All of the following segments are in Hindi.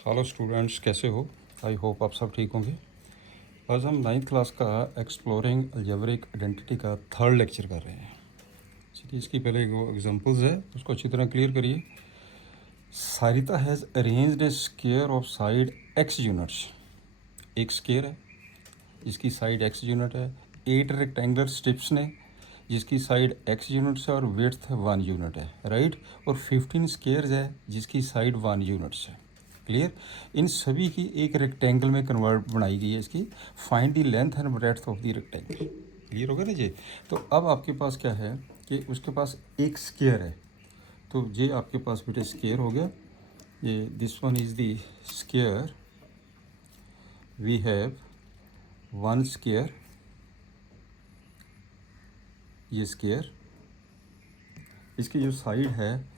हेलो स्टूडेंट्स, कैसे हो? आई होप आप सब ठीक होंगे। आज हम 9th क्लास का एक्सप्लोरिंग अलजेब्रिक आइडेंटिटी का थर्ड लेक्चर कर रहे हैं। चलिए, इसकी पहले वो एग्जांपल्स है, उसको अच्छी तरह क्लियर करिए। Sarita has arranged a square of side x units. एक स्क्वायर है जिसकी साइड एक्स यूनिट है। 8 रेक्टेंगुलर स्ट्रिप्स ने जिसकी साइड एक्स यूनिट्स है और विड्थ 1 यूनिट है, राइट। और 15 स्क्वायर्स है जिसकी साइड 1 यूनिट्स है। क्लियर। इन सभी की एक रेक्टेंगल में कन्वर्ट बनाई गई है इसकी। Find the length and breadth of the rectangle. Clear हो गया ना जी? तो अब आपके पास क्या है कि उसके पास एक स्क्वायर है, तो ये आपके पास बेटे स्क्वायर हो गया। ये this one is the square. We have one square, ये स्क्वायर। इसकी जो साइड है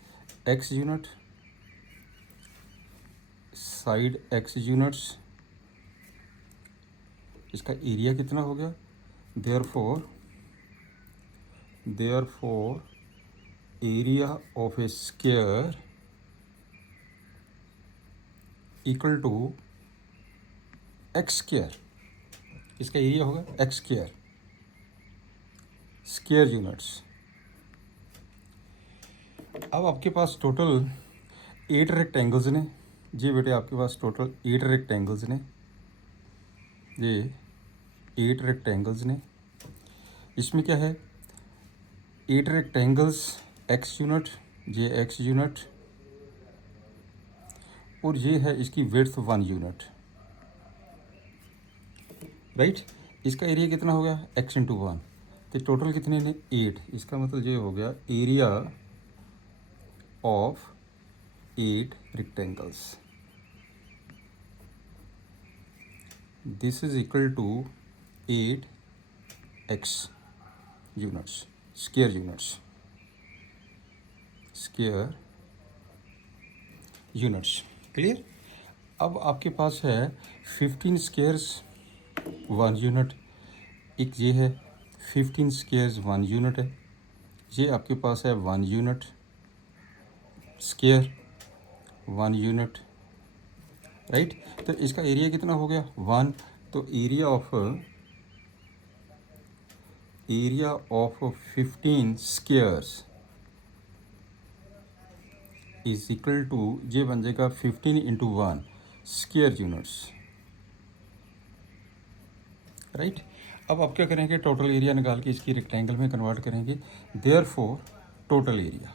x unit, side x units. इसका एरिया कितना हो गया? Therefore area of a square equal to x square. इसका एरिया होगा एक्स स्क्वायर, स्क्वायर यूनिट्स। अब आपके पास टोटल 8 रेक्टेंगल्स ने जी बेटे, आपके पास टोटल 8 रेक्टेंगल्स ने, ये 8 रेक्टेंगल्स ने। इसमें क्या है? 8 रेक्टेंगल्स एक्स यूनिट, ये एक्स यूनिट, और ये है इसकी विड्थ 1 यूनिट, राइट। इसका एरिया कितना हो गया? X into 1। तो टोटल कितने ने? 8। इसका मतलब ये हो गया area of 8 rectangles. This is equal to 8 x units, square units, square units. Clear. अब आपके पास है 15 स्क्वायर्स 1 यूनिट, एक ये है 15 स्क्वायर्स 1 यूनिट है। ये आपके पास है 1 यूनिट स्क्वायर, 1 यूनिट, राइट। तो इसका एरिया कितना हो गया? 1। तो area of 15 squares is equal to, ये बन जाएगा 15 इंटू 1 स्क्वायर यूनिट्स, राइट। अब आप क्या करेंगे? टोटल एरिया निकाल के इसकी रेक्टेंगल में कन्वर्ट करेंगे। Therefore total area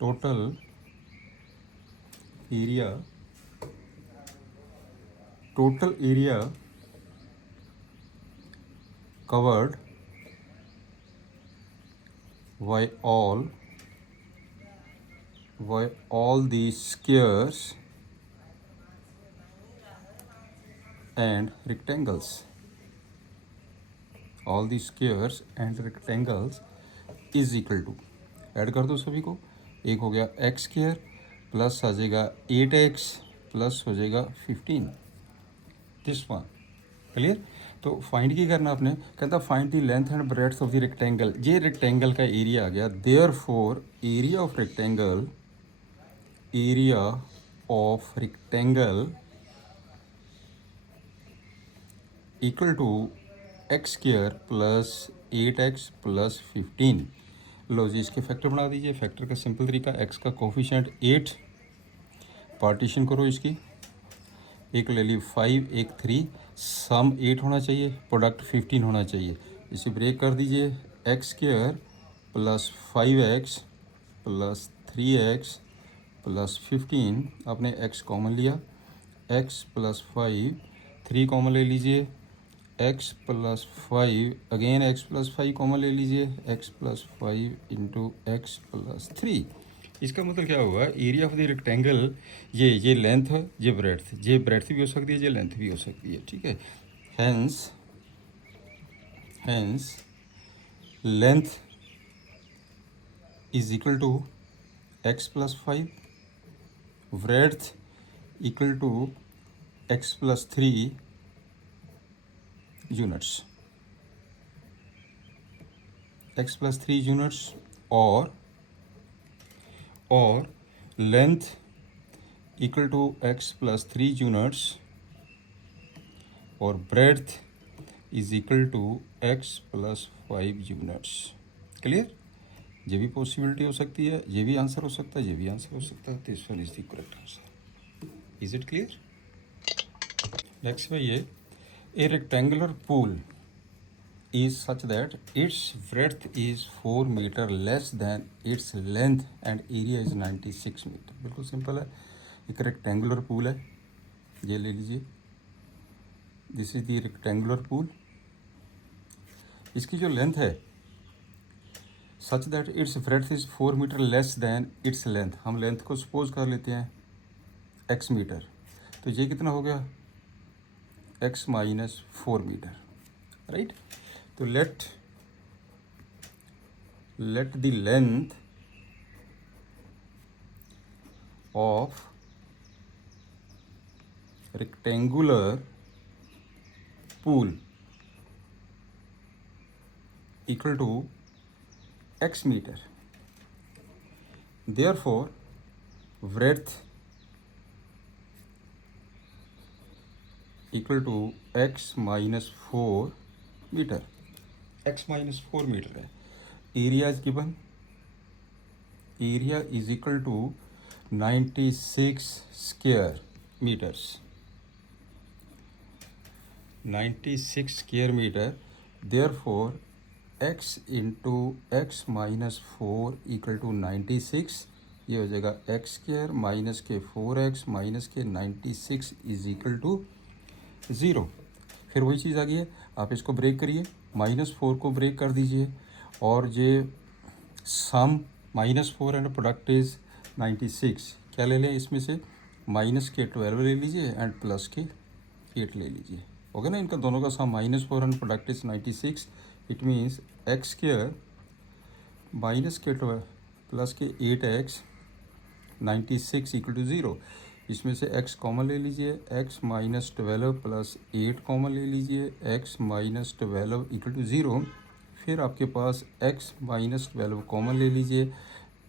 total area covered by all the squares and rectangles. All the squares and rectangles is equal to, add कर दो सभी को। एक हो गया एक्स स्क्वायर प्लस आ जाएगा 8x प्लस हो जाएगा 15, दिस वन। क्लियर। तो फाइंड की करना आपने, कहता find the length and breadth of the rectangle. ये रेक्टेंगल का एरिया आ गया। Therefore area of rectangle equal to x square plus 8x plus 15। लो जी, इसके फैक्टर बना दीजिए। फैक्टर का सिंपल तरीका, एक्स का कोफिशिएंट 8, पार्टीशन करो इसकी। एक ले ली 5, एक 3, सम 8 होना चाहिए, प्रोडक्ट 15 होना चाहिए। इसे ब्रेक कर दीजिए। X square plus 5x plus 3x plus 15, आपने x कॉमन लिया, x प्लस 5, 3 कॉमन ले लीजिए, x plus 5, again x plus 5 common ले लीजिए, x plus 5 into x plus 3। इसका मतलब क्या हुआ? एरिया ऑफ द रेक्टेंगल, ये लेंथ, ये ब्रेड्थ भी हो सकती है, ये लेंथ भी हो सकती है, ठीक है। Hence length is equal to x plus 5, breadth equal to x plus 3 units, x plus 3 units, और length equal to x plus 3 units और breadth is equal to x plus 5 units. Clear? ये भी पॉसिबिलिटी हो सकती है, ये भी आंसर हो सकता है, ये भी आंसर हो सकता है। This one is the correct answer. Is it clear? Next में ये ए rectangular pool is such that its breadth is 4 meter less than its length and area is 96 metre. बिल्कुल सिंपल है। एक रेक्टेंगुलर पूल है, ये ले लीजिए, this is the rectangular pool. इसकी जो लेंथ है such that its breadth is 4 metre less than its length, हम लेंथ को सपोज कर लेते हैं x मीटर, तो ये कितना हो गया x माइनस 4 मीटर, राइट। तो let the length of rectangular pool equal to x meter. Therefore, breadth equal to x minus 4 meter. x minus 4 meter है। Area is given. Area is equal to 96 square meters. 96 square meter. Therefore, x into x minus 4 equal to 96, ये हो जाएगा एक्स स्क्वायर माइनस के 4x माइनस के 96 इज इक्वल टू 0। फिर वही चीज़ आ गई है, आप इसको ब्रेक करिए, -4 को ब्रेक कर दीजिए और ये सम -4 एंड प्रोडक्ट इज 96, क्या ले लें इसमें से माइनस के 12 ले लीजिए एंड प्लस के 8 ले लीजिए, ओके ना। इनका दोनों का सम -4 and product is 96। It means x square minus के 12 प्लस के 8x 96 इक्वल टू 0। इसमें से x कॉमन ले लीजिए, x माइनस 12 प्लस 8 कॉमन ले लीजिए, x माइनस 12 इक्वल टू 0। फिर आपके पास x माइनस 12 कॉमन ले लीजिए,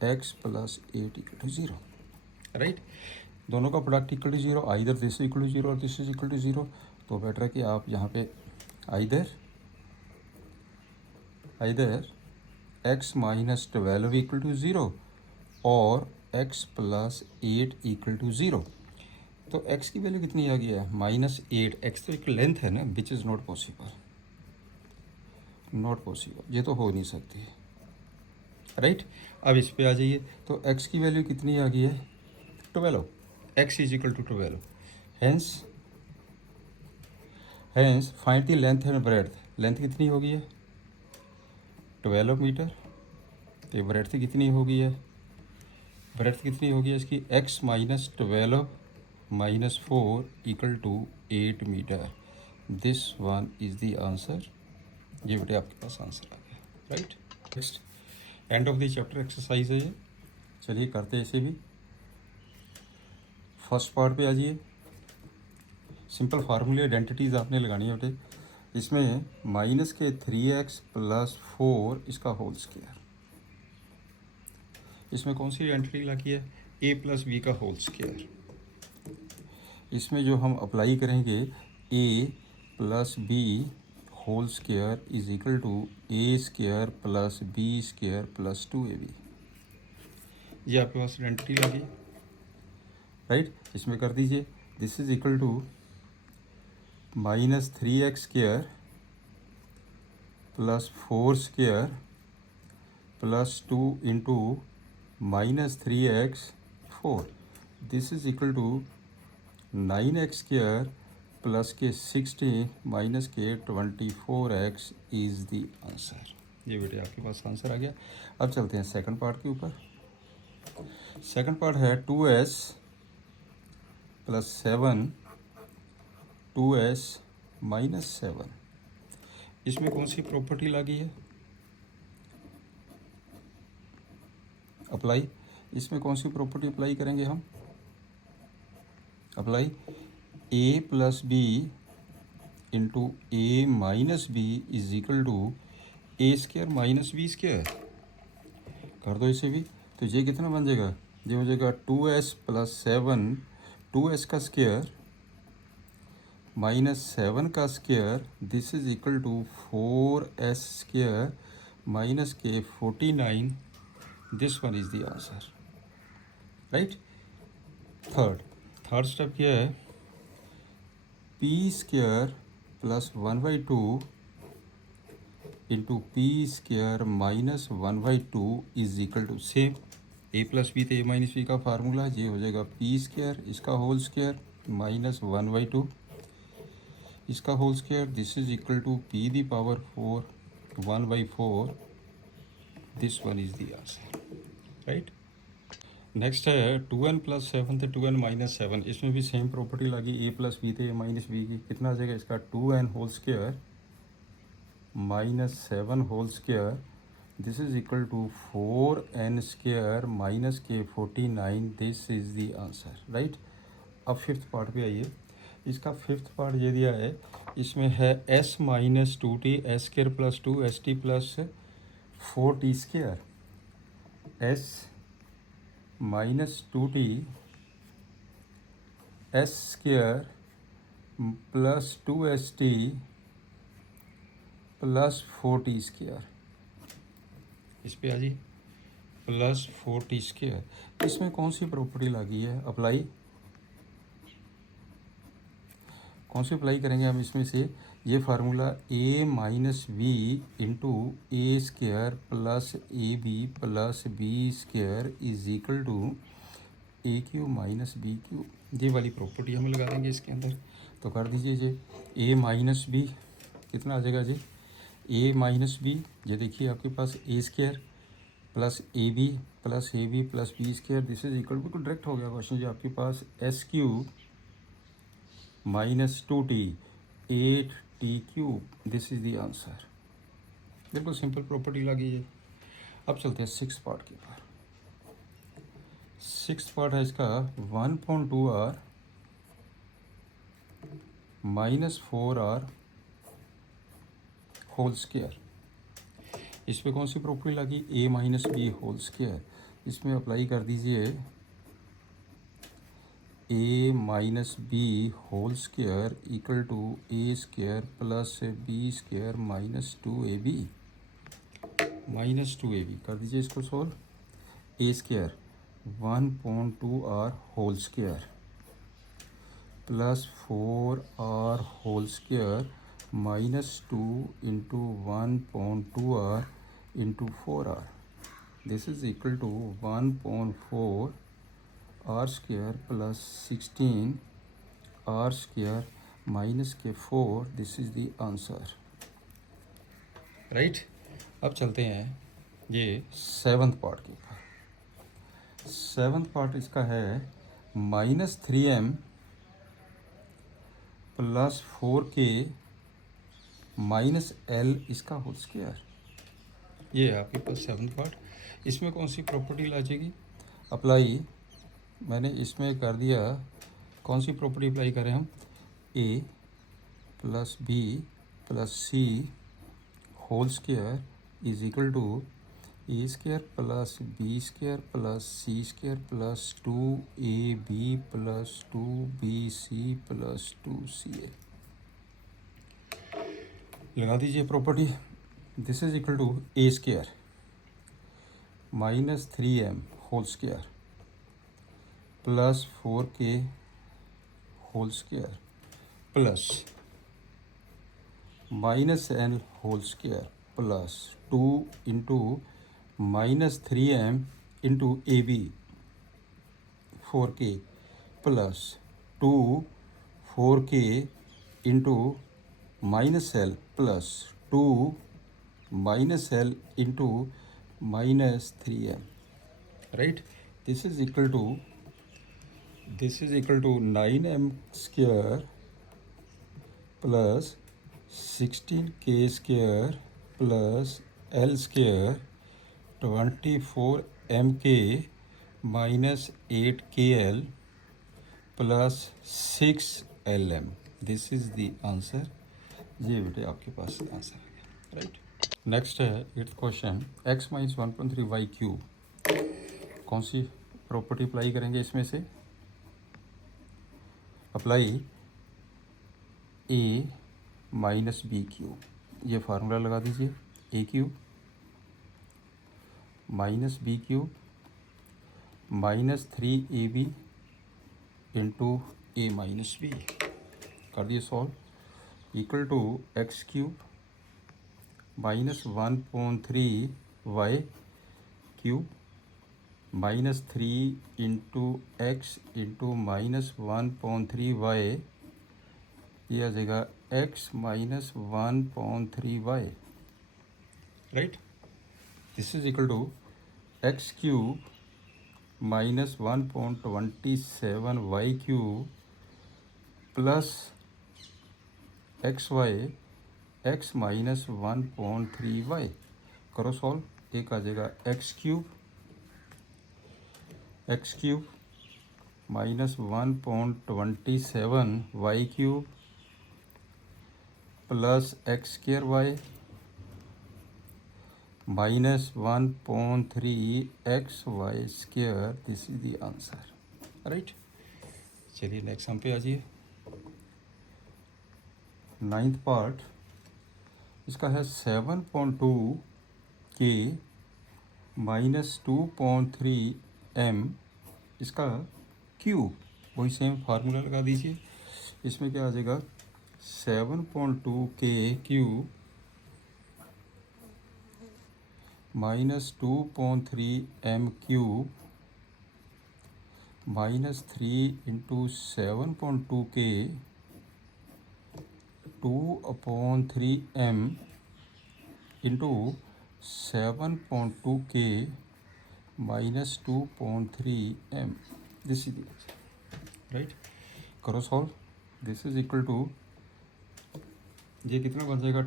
x plus 8 equal to 0, right. दोनों का product equal to 0, either this equal to 0 और दिस इज इक्वल टू 0। तो बेटर है कि आप यहाँ पे either x minus 12 equal to 0 और x प्लस 8 इक्वल टू 0। तो x की वैल्यू कितनी आ गई है -8। x तो एक लेंथ है ना, विच इज़ नॉट पॉसिबल, ये तो हो नहीं सकती, राइट। अब इस पे आ जाइए, तो x की वैल्यू कितनी आ गई है 12, x is equal to 12। Hence find the length and breadth. Length कितनी हो गई है 12 मीटर, तो ब्रेड्थ कितनी हो गई है, इसकी x minus 12 minus 4 equal to 8 metre. This one is the answer. ये बेटे आपके पास आंसर आ गया, right. Next end of the chapter exercise है ये। चलिए करते हैं इसे भी। फर्स्ट पार्ट पे आ जाइए। सिंपल फार्मूले आइडेंटिटीज़ आपने लगानी है बेटे। इसमें माइनस के 3x प्लस 4 इसका होल स्क्वायर, इसमें कौन सी आइडेंटिटी लगी है a प्लस बी का होल स्क्वायर। इसमें जो हम अप्लाई करेंगे a plus b whole square is equal to a square plus b square plus 2ab। ये आपके पास आइडेंटिटी लगी, राइट। इसमें कर दीजिए, this is equal to minus 3x square plus 4 square plus 2 into minus 3x 4, this is equal to 9x square plus के 60 माइनस के 24x इज़ द आंसर। ये बेटे आपके पास आंसर आ गया। अब चलते हैं सेकंड पार्ट के ऊपर। सेकंड पार्ट है 2s प्लस 7 2s माइनस 7। इसमें कौन सी प्रॉपर्टी लगी है अप्लाई, इसमें कौन सी प्रॉपर्टी अप्लाई करेंगे हम, apply a plus b into a minus b is equal to a square minus b square. कर दो इसे भी, तो ये कितना बन जाएगा, ये हो जाएगा 2s प्लस 7 2s का स्क्वायर माइनस 7 का square, this is equal to 4s square minus के 49. This one is the answer, right. Third step क्या है, p square plus 1/2 into p square minus 1/2 is equal to same a plus b, तो ए माइनस बी का फार्मूला ये हो जाएगा पी स्क्वायर, इसका होल स्क्वायर माइनस 1/2 इसका whole square, this is equal to p the power 4 1/4. This one is the answer, right. Next है 2n प्लस 7 थे 2n माइनस 7, इसमें भी सेम प्रॉपर्टी लगी ए प्लस बी थे ए माइनस बी की. कितना आ जाएगा इसका 2n whole square minus 7 whole square, this is equal to 4n square minus के 49. This is the answer, right. अब फिफ्थ पार्ट पे आइए. इसका फिफ्थ पार्ट ये दिया है, इसमें है s minus 2t S square plus 2 S T plus 4t square, s minus 2t S square plus 2st plus 4t square. इस पे आ जी प्लस 4t स्क्वायर. इसमें कौन सी प्रॉपर्टी लगी है, अप्लाई कौन सी अप्लाई करेंगे हम इसमें से, ये formula a minus b into a square plus a B plus b square is equal to a cube minus b cube. ये वाली प्रॉपर्टी हम लगा देंगे इसके अंदर. तो कर दीजिए जी a माइनस बी कितना आ जाएगा जी, a माइनस बी, ये देखिए आपके पास a square plus a B plus b square, this is equal to, direct हो गया क्वेश्चन जी आपके पास s q minus 2t 8t cube. This is the answer. बिल्कुल सिंपल प्रॉपर्टी लगी है. अब चलते हैं सिक्स पार्ट के ऊपर. सिक्स पार्ट है इसका 1.2r minus 4r whole square. इस पर कौन सी प्रॉपर्टी लगी, a minus b whole square. इसमें अप्लाई कर दीजिए a minus b whole square equal to a square plus b square minus 2ab कर दीजिए इसको solve. A square 1.2r whole square plus 4r whole square minus 2 into 1.2r into 4r. This is equal to 1.4 r square plus 16 r square minus के 4. This is the answer, right. अब चलते हैं ये सेवन्थ पार्ट के ऊपर. सेवन्थ पार्ट इसका है minus 3m plus 4k minus l इसका होल स्क्वायर. ये है आपके पास सेवन्थ पार्ट. इसमें कौन सी प्रॉपर्टी ला जाएगी, अप्लाई मैंने इसमें कर दिया. कौन सी प्रॉपर्टी अप्लाई करें हम, a plus B plus c whole square is equal to a square plus b square plus c square plus 2ab plus 2bc plus 2ca. लगा दीजिए property. This is equal to a square minus 3m whole square plus 4k whole square plus minus n whole square plus 2 into minus 3m into a b 4k plus 2 4k into minus l plus 2 minus l into minus 3m, right. This is equal to 9m square plus 16k square plus l square 24mk minus 8kl plus 6lm. This is the answer. ये बेटे आपके पास आंसर आ गया, राइट. नेक्स्ट है eighth question, x minus 1.3y cube. कौन सी प्रॉपर्टी अप्लाई करेंगे इसमें से, apply a minus b cube, ये फार्मूला लगा दीजिए, a cube minus b cube minus 3ab into a minus b, कर दिए solve, equal to x cube minus 1/3 y cube minus 3 into x into minus 1/3 y, ये आ जाएगा x minus 1/3 y, right. This is equal to x cube minus 1/27 y cube plus x y x minus 1/3 y, करो सॉल्व, एक आ जाएगा x cube minus 1/27 y cube plus x square y minus 1/3 x y square, this is the answer, right. चलिए नेक्स्ट सम पे आ जाइए। 9th पार्ट इसका है 7.2 के माइनस 2.3 m, इसका क्यूब, वही सेम फार्मूला लगा दीजिए। इसमें क्या आ जाएगा 7.2 के cube minus 2.3 m cube minus 3 into 7.2 के 2/3 m इंटू 7.2 के minus 2.3 m, this is right, करो solve, this is equal to, ये कितना बन जाएगा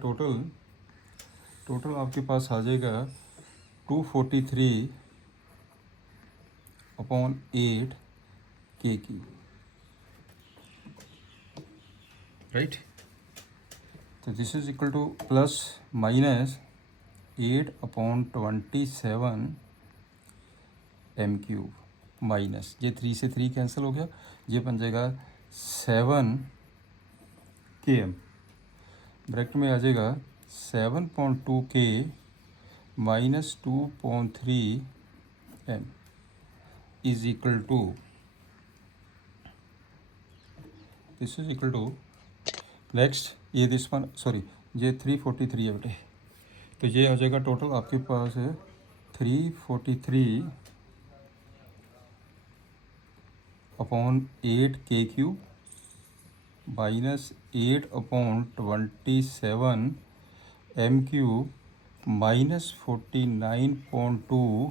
टोटल आपके पास आ जाएगा 243/8 के क्यूब, राइट। तो this is equal two plus minus 8/27 m cube minus, ये 3 से 3 कैंसिल हो गया, ये बन जाएगा 7 km, ब्रैकेट में आ जाएगा 7.2 के minus 2.3 m is equal to, this is equal to, next ये दिस वन सॉरी, ये 343 है बेटे, तो ये आ जाएगा टोटल आपके पास है 343/8 के cube minus 8/27 m cube minus 49.2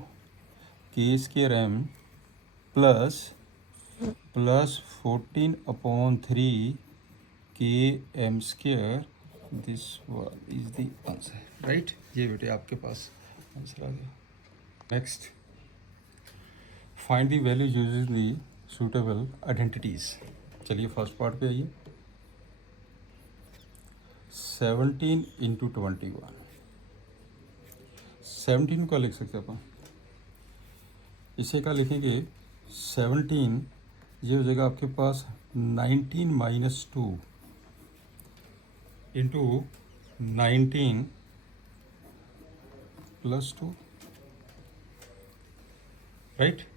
के स्क्र m प्लस 14/3 के m square, this is the answer, right. ये बेटे आपके पास आंसर आ गया। Next, find the value using the suitable identities. चलिए फर्स्ट पार्ट पे आइए। 17 इंटू 21, 17 का लिख सकते हैं अपन, इसे का लिखेंगे 17, ये हो जाएगा आपके पास 19 माइनस 2 इंटू 19 प्लस 2, राइट।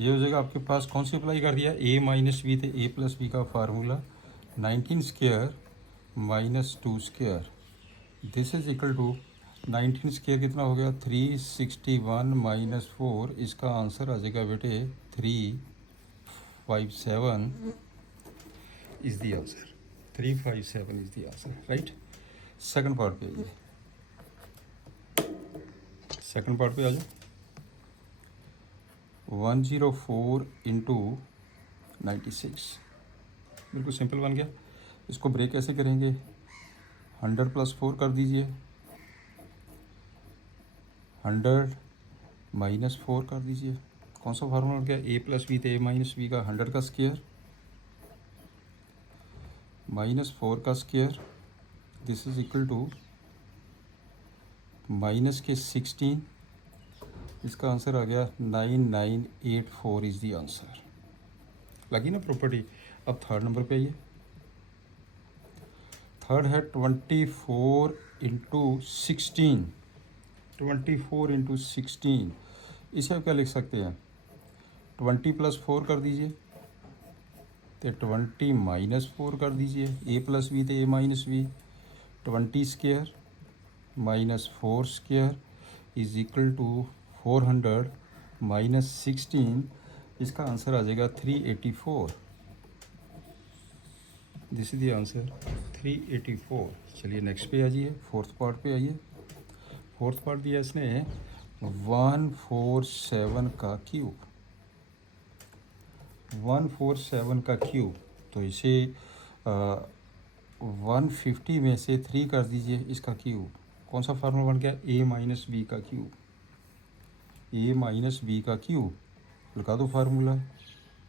ये हो जाएगा आपके पास, कौन सी अप्लाई कर दिया, a माइनस बी थे, a प्लस बी का formula 19 square minus 2 square, this is equal to 19 square कितना हो गया 361 माइनस 4, इसका आंसर आ जाएगा बेटे 357 is the answer, 357 is the answer, right. Second part पे आइए, सेकंड पार्ट पे आ जाओ। 104 इंटू 96, बिल्कुल सिंपल बन गया। इसको ब्रेक कैसे करेंगे, 100 प्लस 4 कर दीजिए, 100 माइनस 4 कर दीजिए, कौन सा फार्मूला गया, a प्लस बी थे, a माइनस बी का 100 का स्क्वायर माइनस 4 का square, this is equal to minus के 16, इसका आंसर आ गया 9984 इज द आंसर, लगी ना प्रॉपर्टी। अब थर्ड नंबर पे आइए। थर्ड है 24 × 16। 24 × 16, इसे आप क्या लिख सकते हैं, 20 + 4 कर दीजिए, तो 20 - 4 कर दीजिए, a + b तो a - b, 20² -4² = 400 -16, इसका आंसर आ जाएगा 384। This is the answer 384। चलिए नेक्स्ट पे आ जाइए, फोर्थ पार्ट पे आइए। फोर्थ पार्ट दिया इसने 147 का क्यूब। 147 का क्यूब, तो इसे 150 में से 3 कर दीजिए, इसका क्यूब। कौन सा फार्मूला बन गया, a - b का क्यूब। a - b का क्यूब लगा दो formula,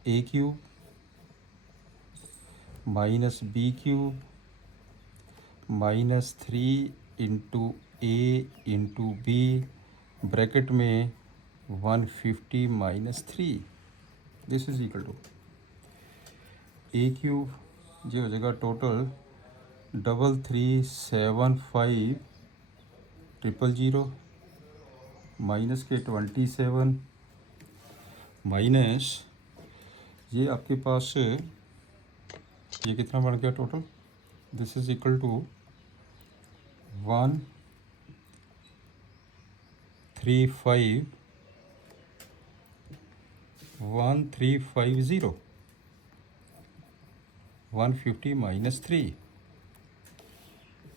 a³ - b³ -3 × a × b bracket में 150 - 3, this is equal to a³ जो हो जाएगा टोटल 3375 माइनस के 27 माइनस ये आपके पास ये कितना बढ़ गया total, this is equal to 1350 150 - 3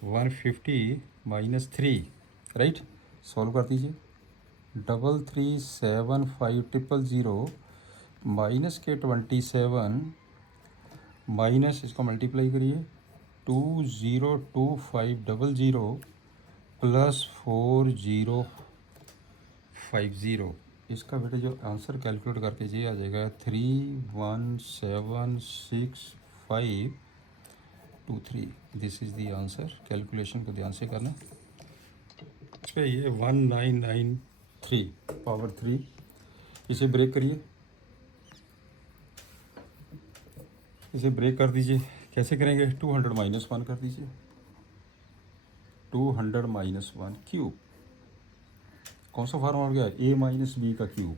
150 - 3, right. Solve कर दीजिए। 3375 माइनस के 27 माइनस इसको मल्टीप्लाई करिए 202500 + 4050, इसका बेटा जो आंसर कैलकुलेट करके ये आ जाएगा 3176523। This is the answer. Calculation को ध्यान से करना। इस पर ये 1993 पावर 3, इसे ब्रेक करिए, इसे ब्रेक कर दीजिए। कैसे करेंगे, 200 - 1 कर दीजिए, 200 - 1 क्यूब। कौन सा फार्मूला हो गया, a - b का क्यूब।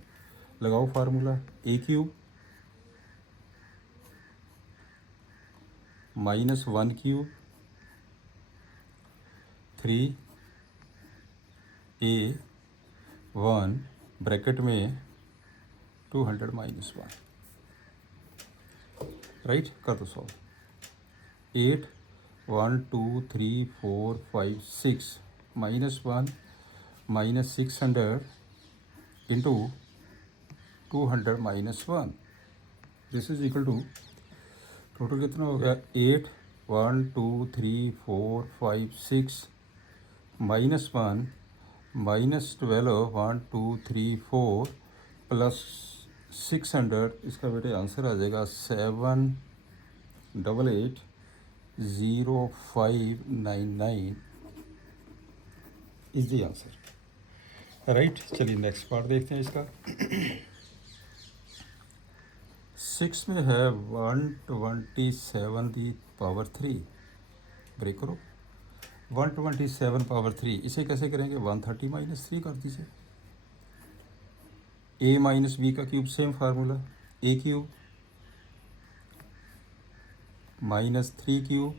लगाओ फार्मूला, a³ -1³ 3a1 ब्रैकेट में 200 - 1, राइट। कर दो solve. 8 1 2 3 4 5 6 -1 -600 into 200 - 1, this is equal to total कितना हो गया, 8 1 2 3 4 5 6 -1 -12 1 2 3 4 प्लस 600, इसका बेटे आंसर आ जाएगा 7880599 इज द आंसर, राइट। चलिए नेक्स्ट पार्ट देखते हैं इसका। 6 में है 127 ब्रेक करो, 127 इसे कैसे करेंगे, 130 - 3 कर दीजिए। a - b का cube, same formula, a³ -3³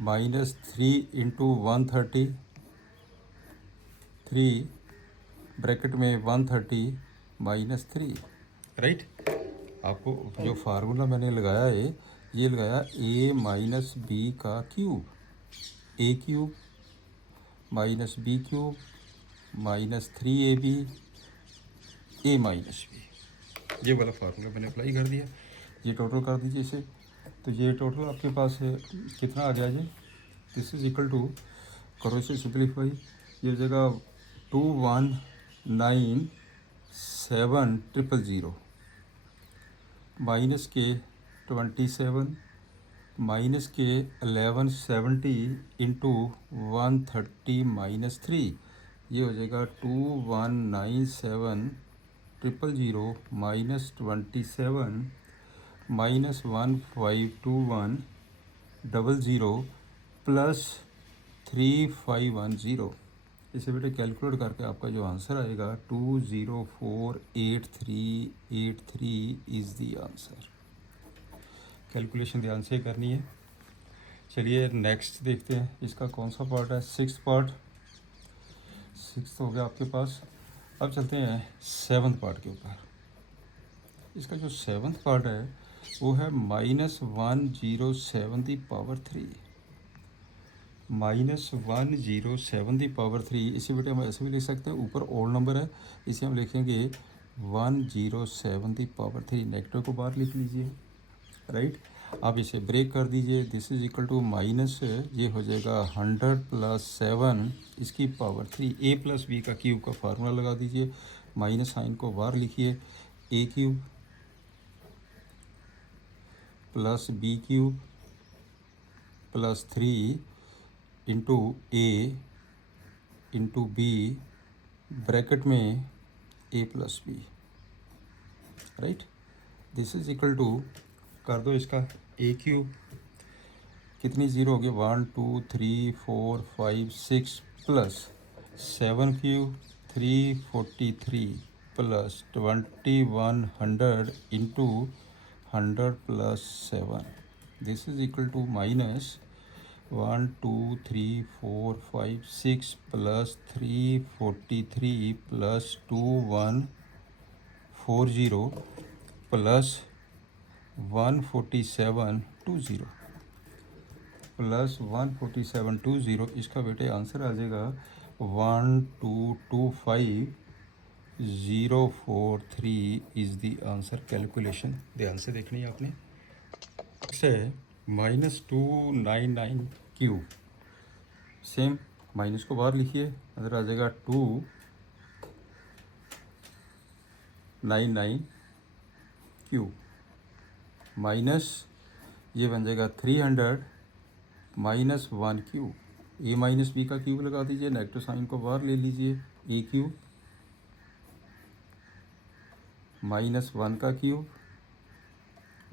-3 × 130 3 bracket में 130 - 3, राइट। आपको जो फार्मूला मैंने लगाया है ये लगाया a - b का cube, a³ -b³ -3ab a - b, ये वाला फार्मूला मैंने अप्लाई कर दिया। ये टोटल कर दीजिए इसे, तो ये टोटल आपके पास है कितना आ गया, ये दिस इज इक्वल टू, करो इसे सिंप्लीफाई, ये जगह 219700 माइनस के 27 माइनस के 1170 इंटू 130 - 3, ये हो जाएगा 2197 000 माइनस 27 माइनस 152100 प्लस 3510। इसे बेटे कैलकुलेट करके आपका जो आंसर आएगा 2048383 इज़ दी आंसर। कैलकुलेशन ध्यान से करनी है। चलिए नेक्स्ट देखते हैं, इसका कौन सा पार्ट है। सिक्स्थ पार्ट, सिक्स्थ हो गया आपके पास। अब चलते हैं सेवन्थ पार्ट के ऊपर। इसका जो सेवन्थ पार्ट है वो है -107 दी पावर 3। -107 दी पावर 3, इसे बेटे हम ऐसे भी लिख सकते हैं, ऊपर ओड नंबर है, इसे हम लिखेंगे 107 दी पावर 3। नेगेटिव को बाहर लिख लीजिए, राइट। आप इसे ब्रेक कर दीजिए, this is equal to minus, ये हो जाएगा 100 + 7 इसकी पावर 3। a + b का क्यूब का फार्मूला लगा दीजिए, माइनस साइन को बाहर लिखिए, a³ + b³ + 3 into a into b, bracket में a + b, right. This is equal to, कर दो इसका a³ कितनी ज़ीरो हो गई, 1 2 3 4 5 6 plus 7³ 343 plus 2100 into 100 + 7, this is equal to minus 1 2 3 4 5 6 plus 343 plus 2140 plus 14720 plus 14720। इसका बेटे आंसर आ जाएगा 1225043 इज़ दी आंसर। कैलकुलेशन ध्यान से देखनी है आपने। से -299 सेम, माइनस को बाहर लिखिए, अंदर आ जाएगा 299 माइनस, ये बन जाएगा 300 माइनस 1³ a माइनस b का क्यूब लगा दीजिए, नेगेटिव साइन को बाहर ले लीजिए, a³ माइनस 1 का cube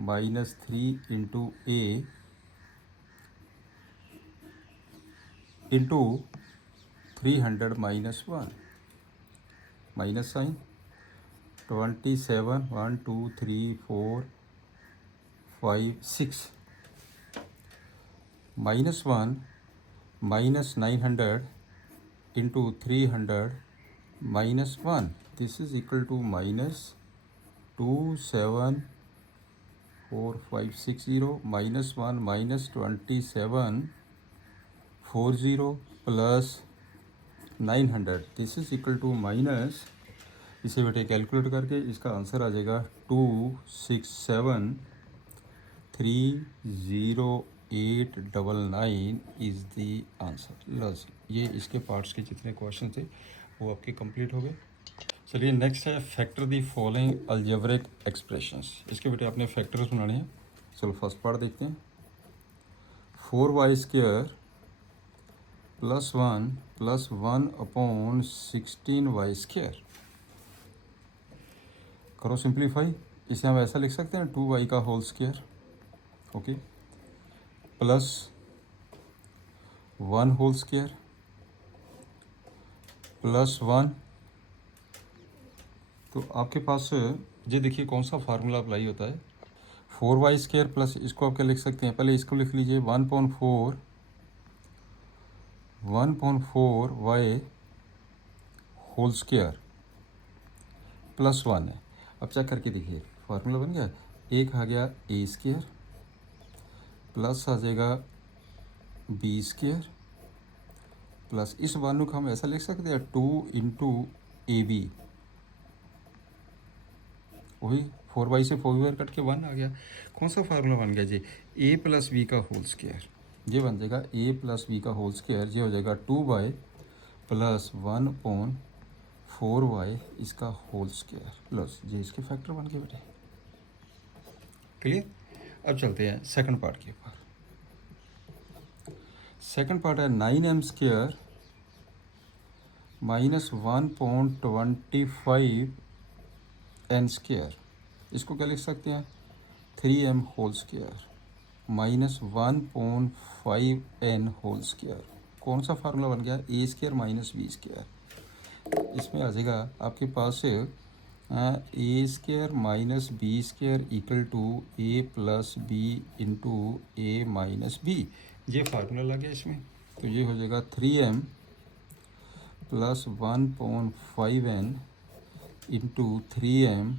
minus 3 into a into 300 minus 1, minus sign 27 1 2 3 4 5 6 minus 1 minus 900 into 300 minus 1, this is equal to minus 274,560 minus 1 minus 2740 plus 900, this is equal to minus, इसे बेटे कैलकुलेट करके इसका आंसर आ जाएगा 26730,899 इज़ दी आंसर। लस, ये इसके पार्ट्स के जितने क्वेश्चन थे वो आपके कंप्लीट हो गए। चलिए नेक्स्ट है factor the following algebraic expressions. इसके बेटे आपने फैक्टर्स बनाने हैं। चलो फर्स्ट पार्ट देखते हैं। 4y² + 1 + 1/16y², करो सिंप्लीफाई। इसे हम ऐसा लिख सकते हैं 2y², ओके, प्लस 1² प्लस 1। तो आपके पास ये देखिए कौन सा फार्मूला अप्लाई होता है। 4y² प्लस, इसको आप क्या लिख सकते हैं, पहले इसको लिख लीजिए 1/4 y² प्लस 1 है। अब चेक करके देखिए फार्मूला बन गया, एक आ गया a² प्लस आ जाएगा b² प्लस इस 1 को हम ऐसा लिख सकते हैं 2 इंटू ab, वही 4y से 4y कट के 1 आ गया। कौन सा फार्मूला बन गया जी, a + b², ये बन जाएगा a + b², ये हो जाएगा 2y प्लस 1/4y इसका होल स्क्वायर, प्लस ये इसके फैक्टर बन गए बेटे। क्लियर। अब चलते हैं सेकंड पार्ट के ऊपर। सेकंड पार्ट है 9m² - 1.25 एन स्क्वायर, इसको क्या लिख सकते हैं 3m whole square minus 1/5n whole square. कौन सा फार्मूला बन गया a square minus b square. इसमें आ जाएगा आपके पास a square minus b square equal to a plus b into a minus b, ये फार्मूला लग गया इसमें। तो ये हो जाएगा 3m plus 1/5n into 3m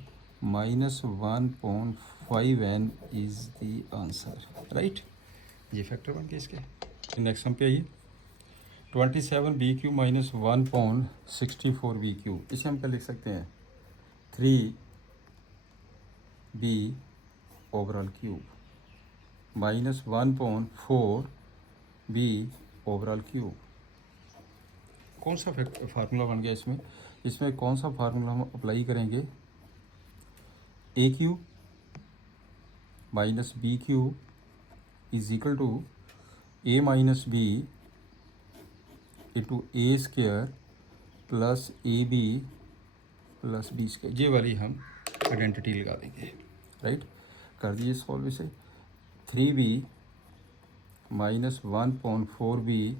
minus 1/5n is the answer, right. ये फैक्टर बन गए इसके। नेक्स्ट हम पे आइए 27b³ माइनस 1/64b³, इसे हम क्या लिख सकते हैं 3b overall cube minus 1/4b overall cube. कौन सा फार्मूला बन गया इसमें, इसमें कौन सा फार्मूला हम अप्लाई करेंगे a cube minus b cube is equal to a minus b into a square plus a B plus b square, ये वाली हम आइडेंटिटी लगा देंगे, राइट। कर दिए सॉल्व इसे 3b minus 1/4b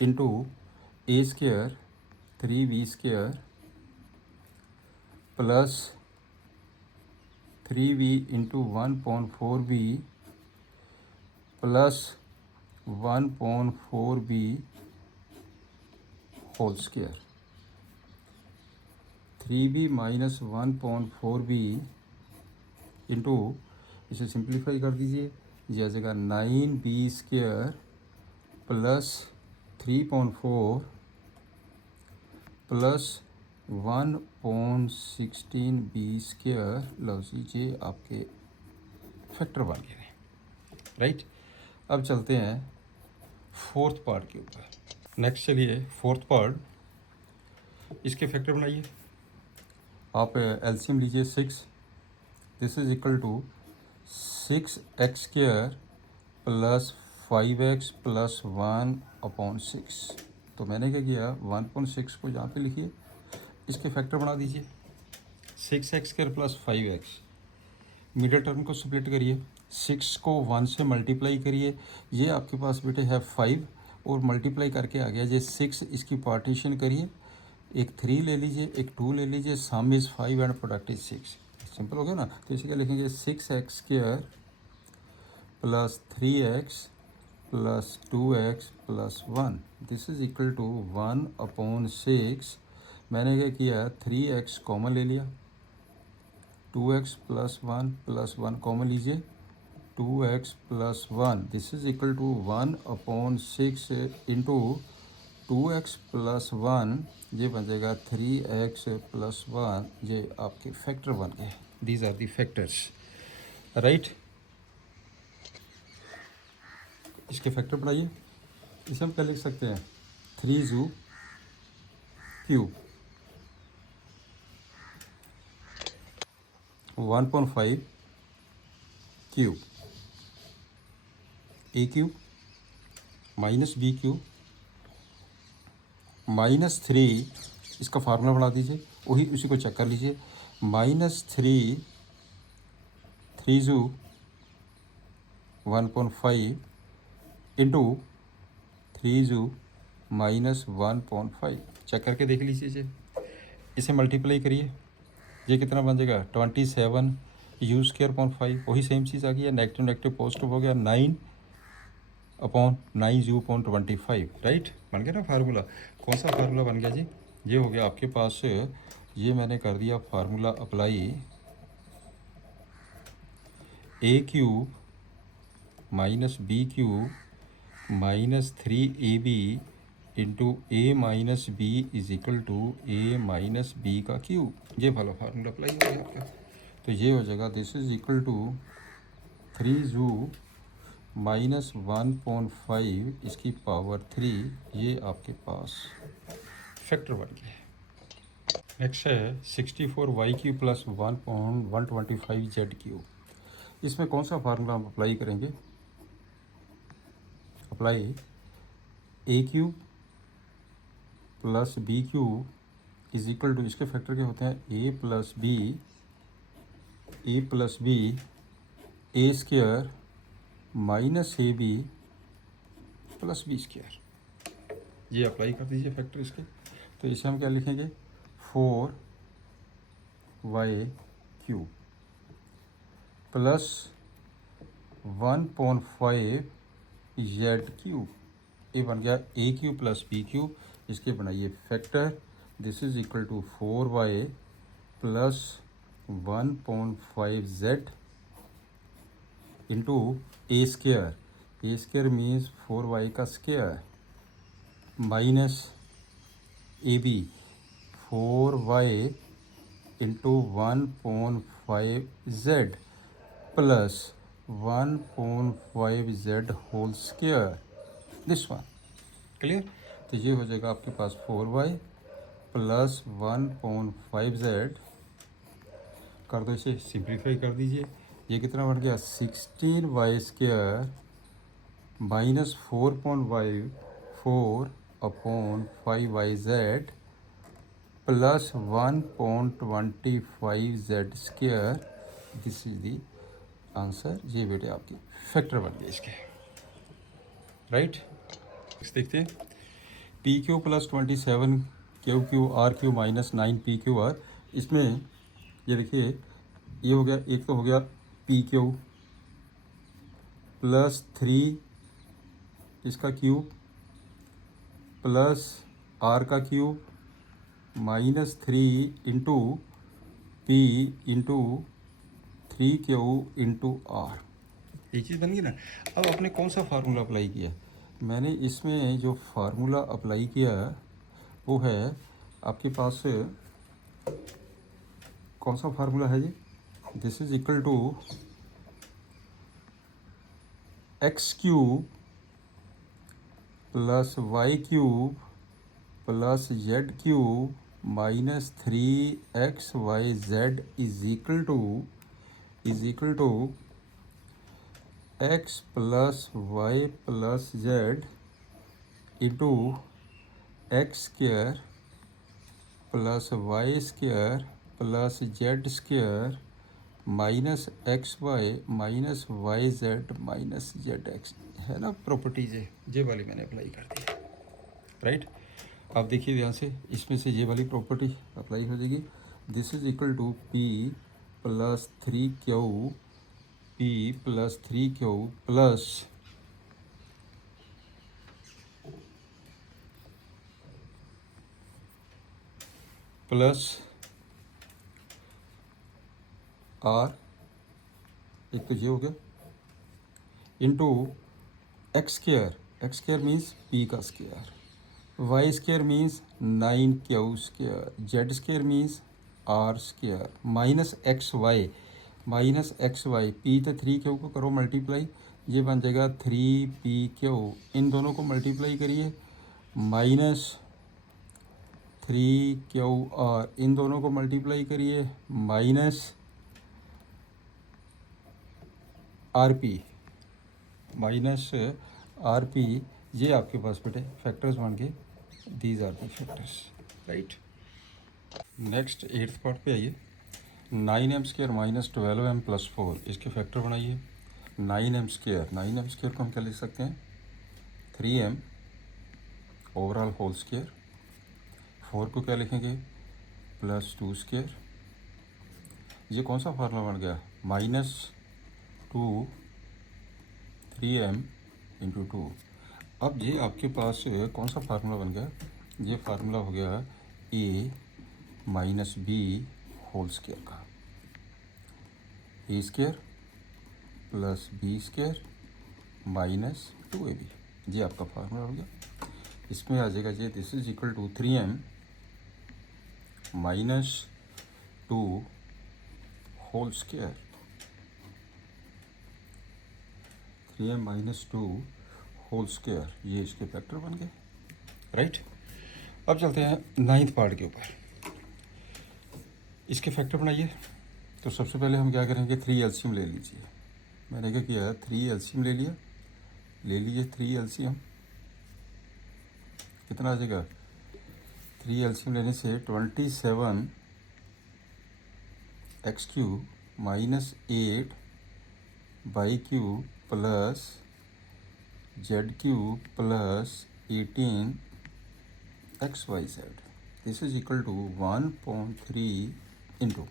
into a square 3b square plus 3b into 1/4b plus 1/4b whole square. 3b minus 1/4b into, इसे सिंप्लीफाई कर दीजिए, यह आ जाएगा 9b square plus 3/4 plus 1/16b square. लो जी आपके फैक्टर बन गए, राइट। अब चलते हैं फोर्थ पार्ट के ऊपर। नेक्स्ट चलिए फोर्थ पार्ट, इसके फैक्टर बनाइए। आप एलसीएम लीजिए 6, this is equal to 6x² plus 5x plus 1/6। तो मैंने क्या किया 1/6 को यहाँ पे लिखिए, इसके फैक्टर बना दीजिए 6x² plus 5x। Middle term को स्प्लिट करिए, 6 को 1 से मल्टीप्लाई करिए, ये आपके पास बेटे है 5 और मल्टीप्लाई करके आ गया ये 6, इसकी पार्टीशन करिए, एक 3 ले लीजिए एक 2 ले लीजिए, sum is 5 and product is 6। Simple हो गया ना। तो इसे क्या लिखेंगे 6x² plus 3x plus 2x plus 1, this is equal to 1/6। मैंने क्या किया 3x कॉमन ले लिया, 2x प्लस 1 कॉमन लीजिए, 2x plus 1, this is equal to 1/6 into 2x plus 1, ये बन जाएगा 3x प्लस 1। ये आपके फैक्टर बन गए, these are the factors, right. इसके फैक्टर बनाइए, इसे हम क्या लिख सकते हैं 3z³ 1/5 cube a cube minus b cube minus 3, इसका फार्मूला बना दीजिए, वही उसी को चेक कर लीजिए, -3 3z 1/5 into 3z minus 1/5, check करके देख लीजिए। इसे मल्टीप्लाई करिए, ये कितना बन जाएगा 27u²/5, वही सेम चीज़ आ गई है, नेगेटिव नेगेटिव पॉजिटिव हो गया 9/9u/25, राइट। बन गया ना फार्मूला। कौन सा फार्मूला बन गया जी, ये हो गया आपके पास, ये मैंने कर दिया formula apply a cube minus b cube minus 3ab into a minus b is equal to a minus b का क्यूब, ये वाला फार्मूला अप्लाई हो गया आपका। तो ये हो जाएगा this is equal to 3z minus 1/5 इसकी पावर 3, ये आपके पास फैक्टर बन गया। नेक्स्ट है 64y³ प्लस 1/125z³। इसमें कौन सा फार्मूला हम अप्लाई करेंगे, apply a cube plus b cube is equal to, इसके फैक्टर क्या होते हैं, a plus b a square minus a B plus b square. ये अप्लाई कर दीजिए फैक्टर इसके। तो इसे हम क्या लिखेंगे, 4y³ प्लस 1/5z³। ये बन गया a³ प्लस b³। इसके बनाइए factor. This is equal to 4y plus 1/5z into a square means 4y का square minus a b 4y into 1/5z plus 1/5z whole square, this one. Clear? तो ये हो जाएगा आपके पास 4y प्लस 1/5z। कर दो, इसे सिंप्लीफाई कर दीजिए। ये कितना बन गया, 16y² minus 4/5z plus 1/25z²। This is the answer. ये बेटे आपकी फैक्टर बन गए इसके, राइट। देखते हैं, PQ plus 27QQ minus 9PQR। इसमें ये देखिए, ये हो गया, एक तो हो गया PQ प्लस 3 इसका क्यूब प्लस R का cube minus 3 into P into 3Q into R। एक चीज़ बन गई ना। अब आपने कौन सा फार्मूला अप्लाई किया, मैंने इसमें जो फार्मूला अप्लाई किया वो है आपके पास, कौन सा फार्मूला है ये, this is equal to x³ plus y³ plus z³ minus 3xyz is equal to x plus y plus z into x² plus y² plus z² minus xy minus yz minus zx। है ना प्रॉपर्टीज, ये वाली मैंने अप्लाई कर दी, राइट। अब देखिए ध्यान से, इसमें से ये वाली प्रॉपर्टी अप्लाई हो जाएगी। This is equal to p plus 3q plus R, एक तो ये हो गया, इंटू x² मीन्स p का square, y² means 9q², z² means r² minus xy p तो 3q को करो मल्टीप्लाई, ये बन जाएगा 3pq। इन दोनों को मल्टीप्लाई करिए, माइनस 3qr, इन दोनों को मल्टीप्लाई करिए, माइनस rp ये आपके पास बेटे फैक्टर्स बन गए। These are the factors, right. Next 8th part पे आइए। 9m² माइनस 12m प्लस 4, इसके फैक्टर बनाइए। 9m² को हम क्या लिख सकते हैं, 3m ओवरऑल होल स्क्वायर। 4 को क्या लिखेंगे, प्लस 2²। ये कौन सा फार्मूला बन गया, माइनस 2 3m इंटू 2। अब ये आपके पास कौन सा फार्मूला बन गया, ये फार्मूला हो गया a minus b whole square का, a² plus b² minus 2ab। ये आपका फार्मूला हो गया। इसमें आ जाएगा ये, this is equal to 3m minus 2 whole square, 3m minus 2 whole square, ये इसके फैक्टर बन गए, राइट। अब चलते हैं 9th पार्ट के ऊपर। इसके फैक्टर बनाइए। तो सबसे पहले हम क्या करेंगे, 3 LCM ले लीजिए। मैंने क्या किया, 3 LCM ले लीजिए 3 LCM। कितना आ जाएगा, 3 एलसीएम लेने से 27 x cube minus 8 y cube plus z cube plus 18 x y z, this is equal to 1.3 into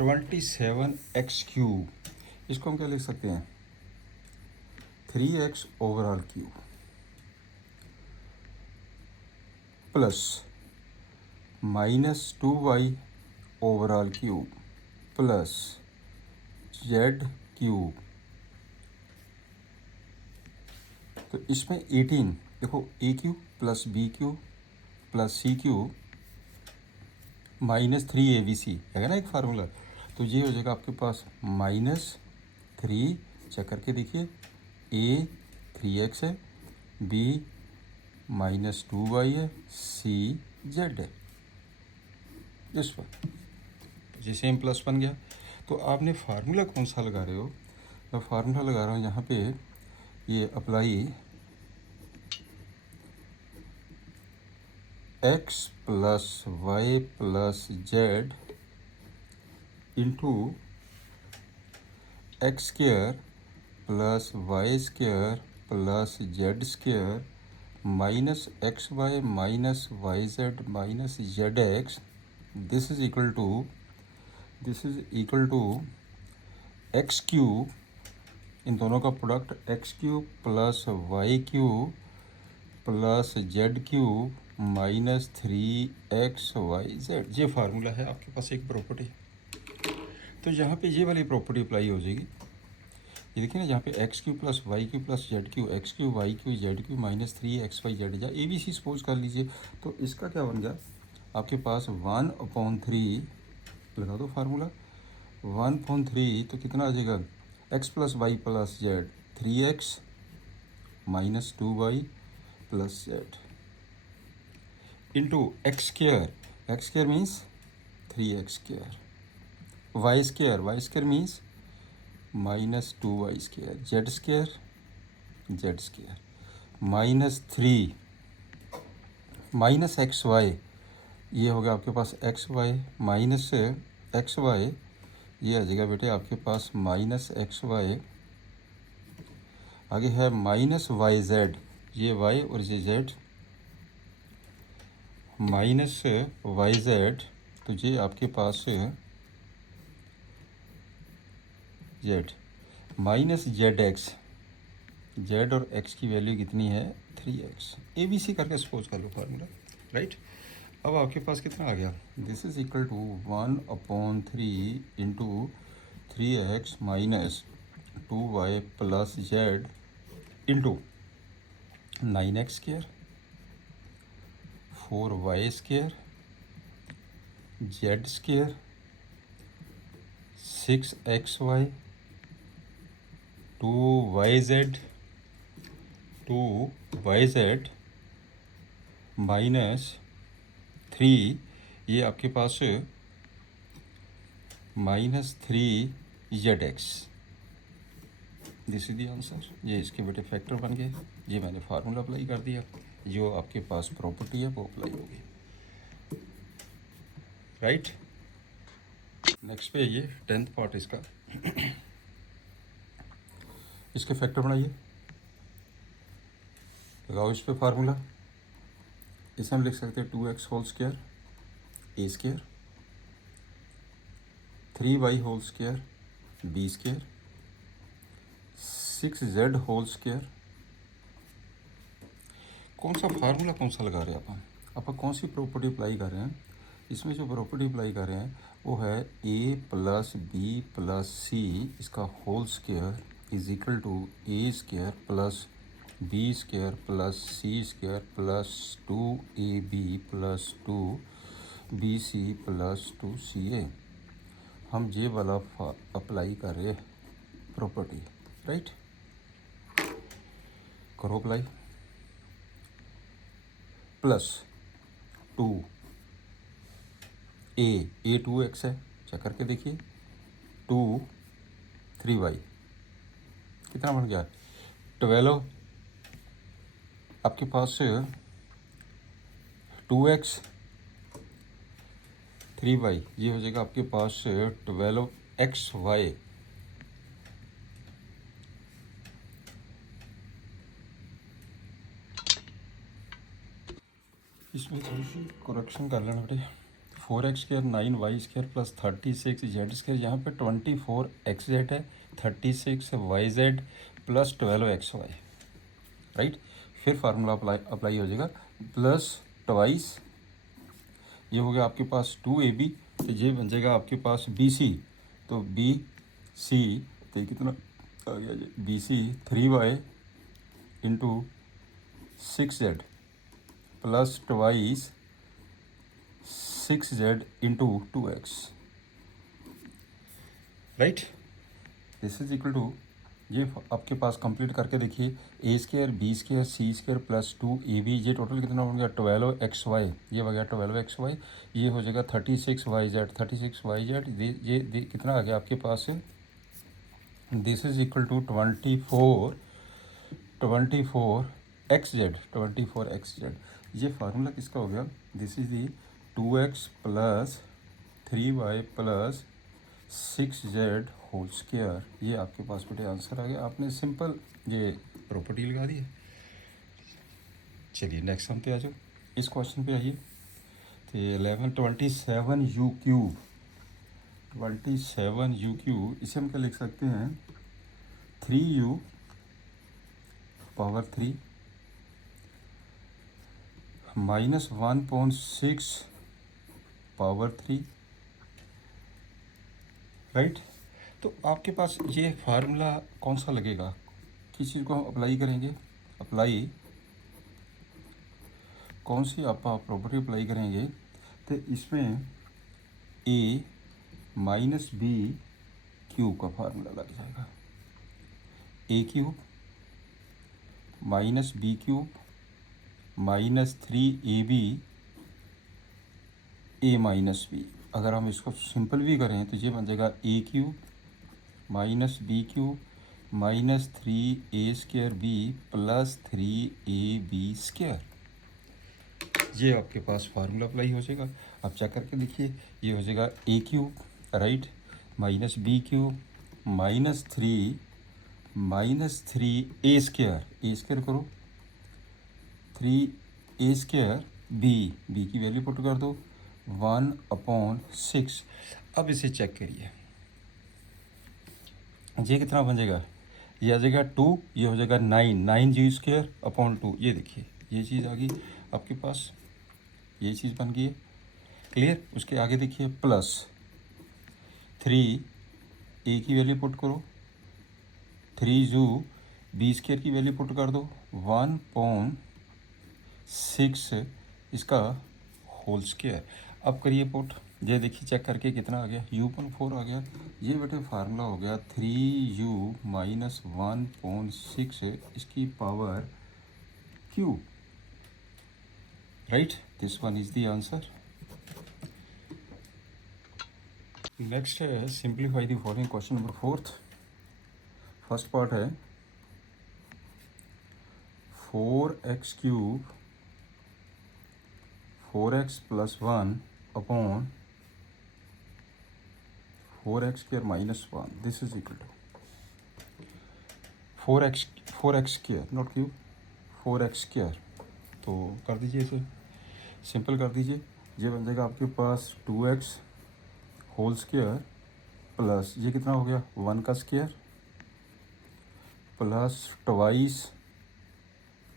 27 x cube, इसको हम क्या लिख सकते हैं 3x overall cube plus minus 2y overall cube plus z cube. तो इसमें 18 देखो a cube plus b cube plus c cube minus 3 ABC है ना एक फार्मूला। तो ये हो जाएगा आपके पास -3, चेक करके देखिए, ए 3x है, बी -2y है, सी जेड है। इस पर जी सेम प्लस बन गया। तो आपने फार्मूला कौन सा लगा रहे हो? मैं फार्मूला लगा रहा हूँ यहाँ पे, ये apply x plus y plus z into x square plus y square plus z square minus x y minus y z minus z x, this is equal to x cube, इन दोनों का product x cube plus y cube plus z cube minus 3xyz। ये फार्मूला है आपके पास एक प्रॉपर्टी। तो यहाँ पे ये वाली प्रॉपर्टी अप्लाई हो जाएगी। ये देखिए ना, जहाँ पे x cube plus y cube plus z cube, x cube y cube z cube minus 3xyz, या ABC सपोज कर लीजिए। तो इसका क्या बन गया आपके पास 1/3, लगा दो फार्मूला 1/3, तो कितना आ जाएगा x plus y plus z 3x minus 2y plus z into x square means 3x², y square means minus 2y², z square -3 minus x y, ये होगा आपके पास x y minus x y, ये आ जाएगा बेटे आपके पास माइनस एक्स वाई। आगे है माइनस वाई जेड, ये वाई और ये जेड माइनस वाई जेड, तो ये आपके पास z minus z x, z और एक्स की वैल्यू कितनी है 3x, ABC करके सपोज कर लो फार्मूला, राइट। अब आपके पास कितना आ गया, this is equal to 1/3 into 3x minus 2y plus z into 9x² 4y² z square 6xy 2yz minus 3, ये आपके पास -3zx, this is the answer. ये इसके बेटे फैक्टर बन गए, ये मैंने फार्मूला अप्लाई कर दिया, जो आपके पास प्रॉपर्टी है वो अप्लाई होगी, राइट। नेक्स्ट पे ये 10th पार्ट इसका, इसके फैक्टर बनाइए, लगाओ इस पे फार्मूला। इसे हम लिख सकते हैं 2x whole square a square 3y whole square b square 6z whole square. कौन सा फार्मूला कौन सा लगा रहे हैं आप कौन सी प्रॉपर्टी अप्लाई कर रहे हैं? इसमें जो प्रॉपर्टी अप्लाई कर रहे हैं वो है a plus B plus c, इसका whole square is equal to a square plus b square plus c square plus 2ab plus 2bc plus 2ca। हम ये वाला अप्लाई कर रहे हैं प्रॉपर्टी, राइट। करो अप्लाई, प्लस 2 ए 2x है, चेक करके देखिए, 2 3y कितना बन गया 12, आपके पास 2x 3y, ये हो जाएगा आपके पास 12xy। इसमें थोड़ी सी करेक्शन कर लेना बेटे। 4x² 9y² प्लस 36z², यहाँ पे 24xz है, 36yz प्लस 12xy, राइट। फिर फार्मूला अप्लाई हो जाएगा, प्लस ट्वाइस ये हो गया आपके पास 2ab, तो ये बन जाएगा आपके पास bc, तो bc तो ये कितना आ गया जी, bc 3y into 6z plus twice 6z into 2x, right. This is equal to, ये आपके पास कंप्लीट करके देखिए, a² b² c² plus 2ab, ये टोटल कितना हो गया 12xy, ये हो गया 12xy, ये हो जाएगा 36yz ये कितना आ गया आपके पास, this is equal to 24xz। ये फार्मूला किसका हो गया, this is the 2x plus 3y plus 6z whole square, ये आपके पास बेटे आंसर आ गया। आपने सिंपल ये प्रॉपर्टी लगा दी है। चलिए नेक्स्ट हम पे आ जाओ, इस क्वेश्चन पे आइए। तो 1127u³ 27u³, इसे हम क्या लिख सकते हैं, 3u power 3 minus 1/6 power 3, right. तो आपके पास ये फार्मूला कौन सा लगेगा, किस चीज़ को हम अप्लाई करेंगे, अप्लाई कौन सी आप प्रॉपर्टी अप्लाई करेंगे, तो इसमें a माइनस बी क्यूब का फार्मूला लग जाएगा, a³ minus b³ minus 3ab a minus b. अगर हम इसको सिंपल भी करें तो ये बन जाएगा a³ minus b³ minus 3a² b plus 3ab², ये आपके पास फार्मूला अप्लाई हो जाएगा। आप चेक करके देखिए, ये हो जाएगा a³ right minus b³ minus 3 minus 3a² करो 3a² b की वैल्यू पुट कर दो 1/6। अब इसे चेक करिए, ये कितना बन जाएगा, ये आ जाएगा 2, ये हो जाएगा 9g²/2, ये देखिए ये चीज़ आ गई आपके पास, ये चीज़ बन गई है, क्लियर। उसके आगे देखिए प्लस 3 a की वैल्यू पुट करो, 3u b² की वैल्यू पुट कर दो 1/6 इसका होल स्क्वायर। अब करिए पुट, ये देखिए चेक करके कितना आ गया, u/4 आ गया। ये बेटे फार्मूला हो गया 3u माइनस 1/6 इसकी power q, right. This one is the answer. Next है simplify the following, question number 4। First part है 4x³ 4x plus 1 upon 4x² minus 1, this is equal to 4x² not cube 4x²। तो कर दीजिए इसे, सिंपल कर दीजिए, ये बन जाएगा आपके पास 2x होल स्क्वायर प्लस ये कितना हो गया 1 का square plus twice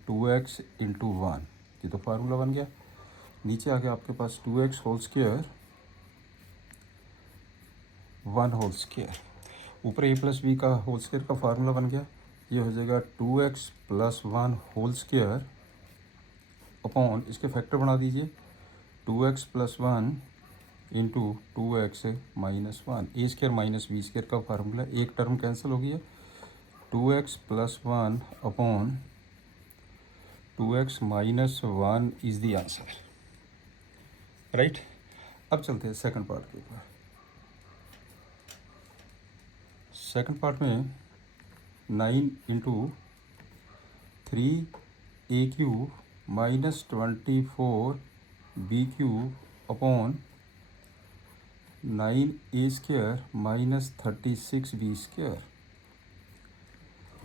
2x into 1, ये तो फार्मूला बन गया। नीचे आ गया आपके पास 2x whole square 1 whole square, ऊपर a प्लस बी का होल स्क्वायर का फार्मूला बन गया, ये हो जाएगा 2x plus 1 whole square upon इसके फैक्टर बना दीजिए 2x plus 1 into 2x minus 1, a² minus b² का फार्मूला, एक टर्म कैंसिल हो गया, 2x plus 1 upon 2x minus 1 is the answer, right. अब चलते हैं सेकंड पार्ट के ऊपर। सेकंड पार्ट में 9 इंटू 3a³ minus 24 b cube upon 9a square minus 36b square,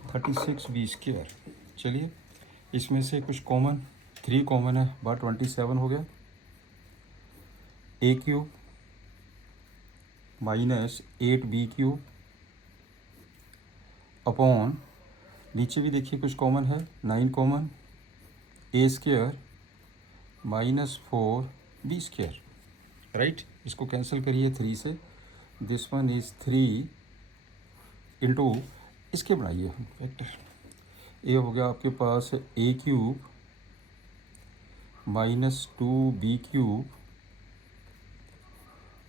36b square. चलिए इसमें से कुछ कॉमन, 3 कॉमन है, बार 27 हो गया। A cube minus 8b cube upon, नीचे भी देखिए कुछ कॉमन है, 9 common, a square minus 4b square, right. इसको कैंसिल करिए 3 से, दिस वन इज 3 इंटू, इसके बनाइए हम फैक्टर। ए हो गया आपके पास a cube minus 2b cube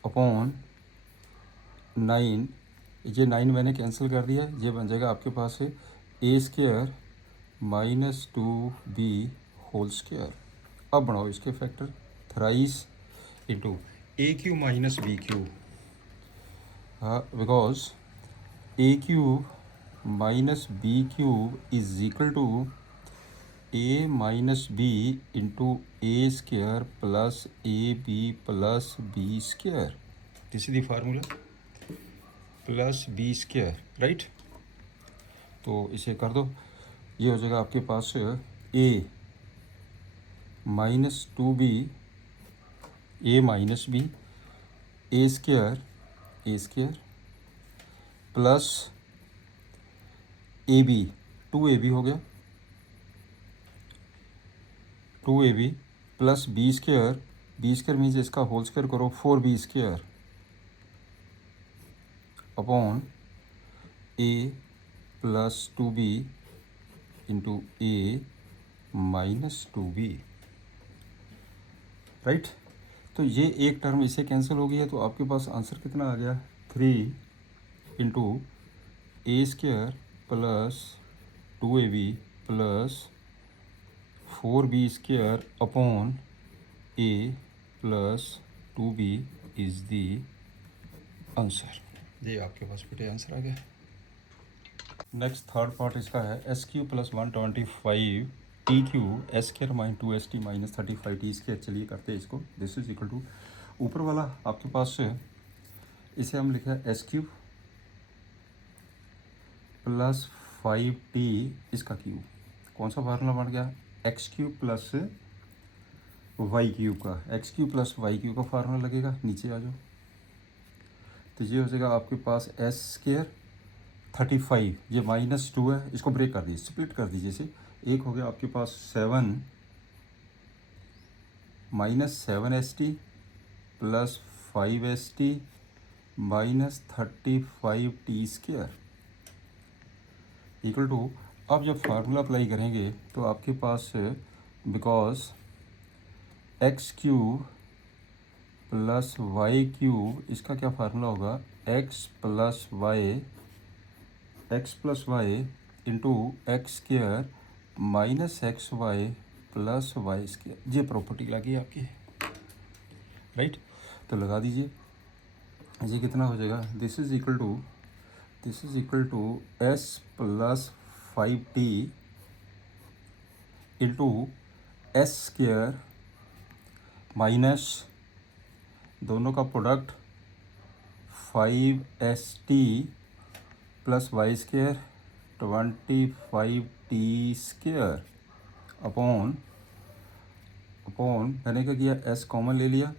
upon 9, ये 9 मैंने कैंसिल कर दिया, ये बन जाएगा आपके पास है a square minus 2b whole square. अब बढ़ाओ इसके factor, thrice into a cube minus b cube, हाँ, because a cube minus b cube is equal to a minus b into a square plus a B plus b square, this is the formula, plus b square, right. तो इसे कर दो, ये हो जाएगा आपके पास a minus 2b, a minus b, a square plus a B, 2ab हो गया, 2ab plus b square means इसका होल स्क्वायर करो, 4b square upon a plus 2b into a minus 2b, right. तो ये एक टर्म इससे कैंसिल हो गई है, तो आपके पास आंसर कितना आ गया, 3 into a square plus 2ab plus 4b square upon a plus 2b is the answer. ये आपके पास बेटे आंसर आ गया। नेक्स्ट थर्ड पार्ट इसका है S Q plus 125 T Q S square mine 2st minus 35 T square. चलिए करते हैं इसको, दिस इज इक्वल टू, ऊपर वाला आपके पास इसे हम लिखा है एस क्यूब प्लस 5t, इसका क्यूब, कौन सा फार्मूला बन गया, x cube plus y cube का, x cube plus y cube का फार्मूला लगेगा, नीचे आ जाओ। तो ये हो जाएगा आपके पास एस स्क्र 35, ये माइनस 2 है, इसको ब्रेक कर दीजिए, स्प्लिट कर दीजिए इसे, एक हो गया आपके पास 7 minus 7st plus 5st minus 35t square equal to, अब जब फार्मूला अप्लाई करेंगे तो आपके पास because x cube plus y cube, इसका क्या फार्मूला होगा, x plus y into x square minus x y plus y square, ये प्रॉपर्टी लगी आपकी, राइट। तो लगा दीजिए, ये कितना हो जाएगा, this is equal to s plus 5t into s square minus दोनों का product 5st plus y square 25t square upon मैंने क्या किया, एस कॉमन ले लिया,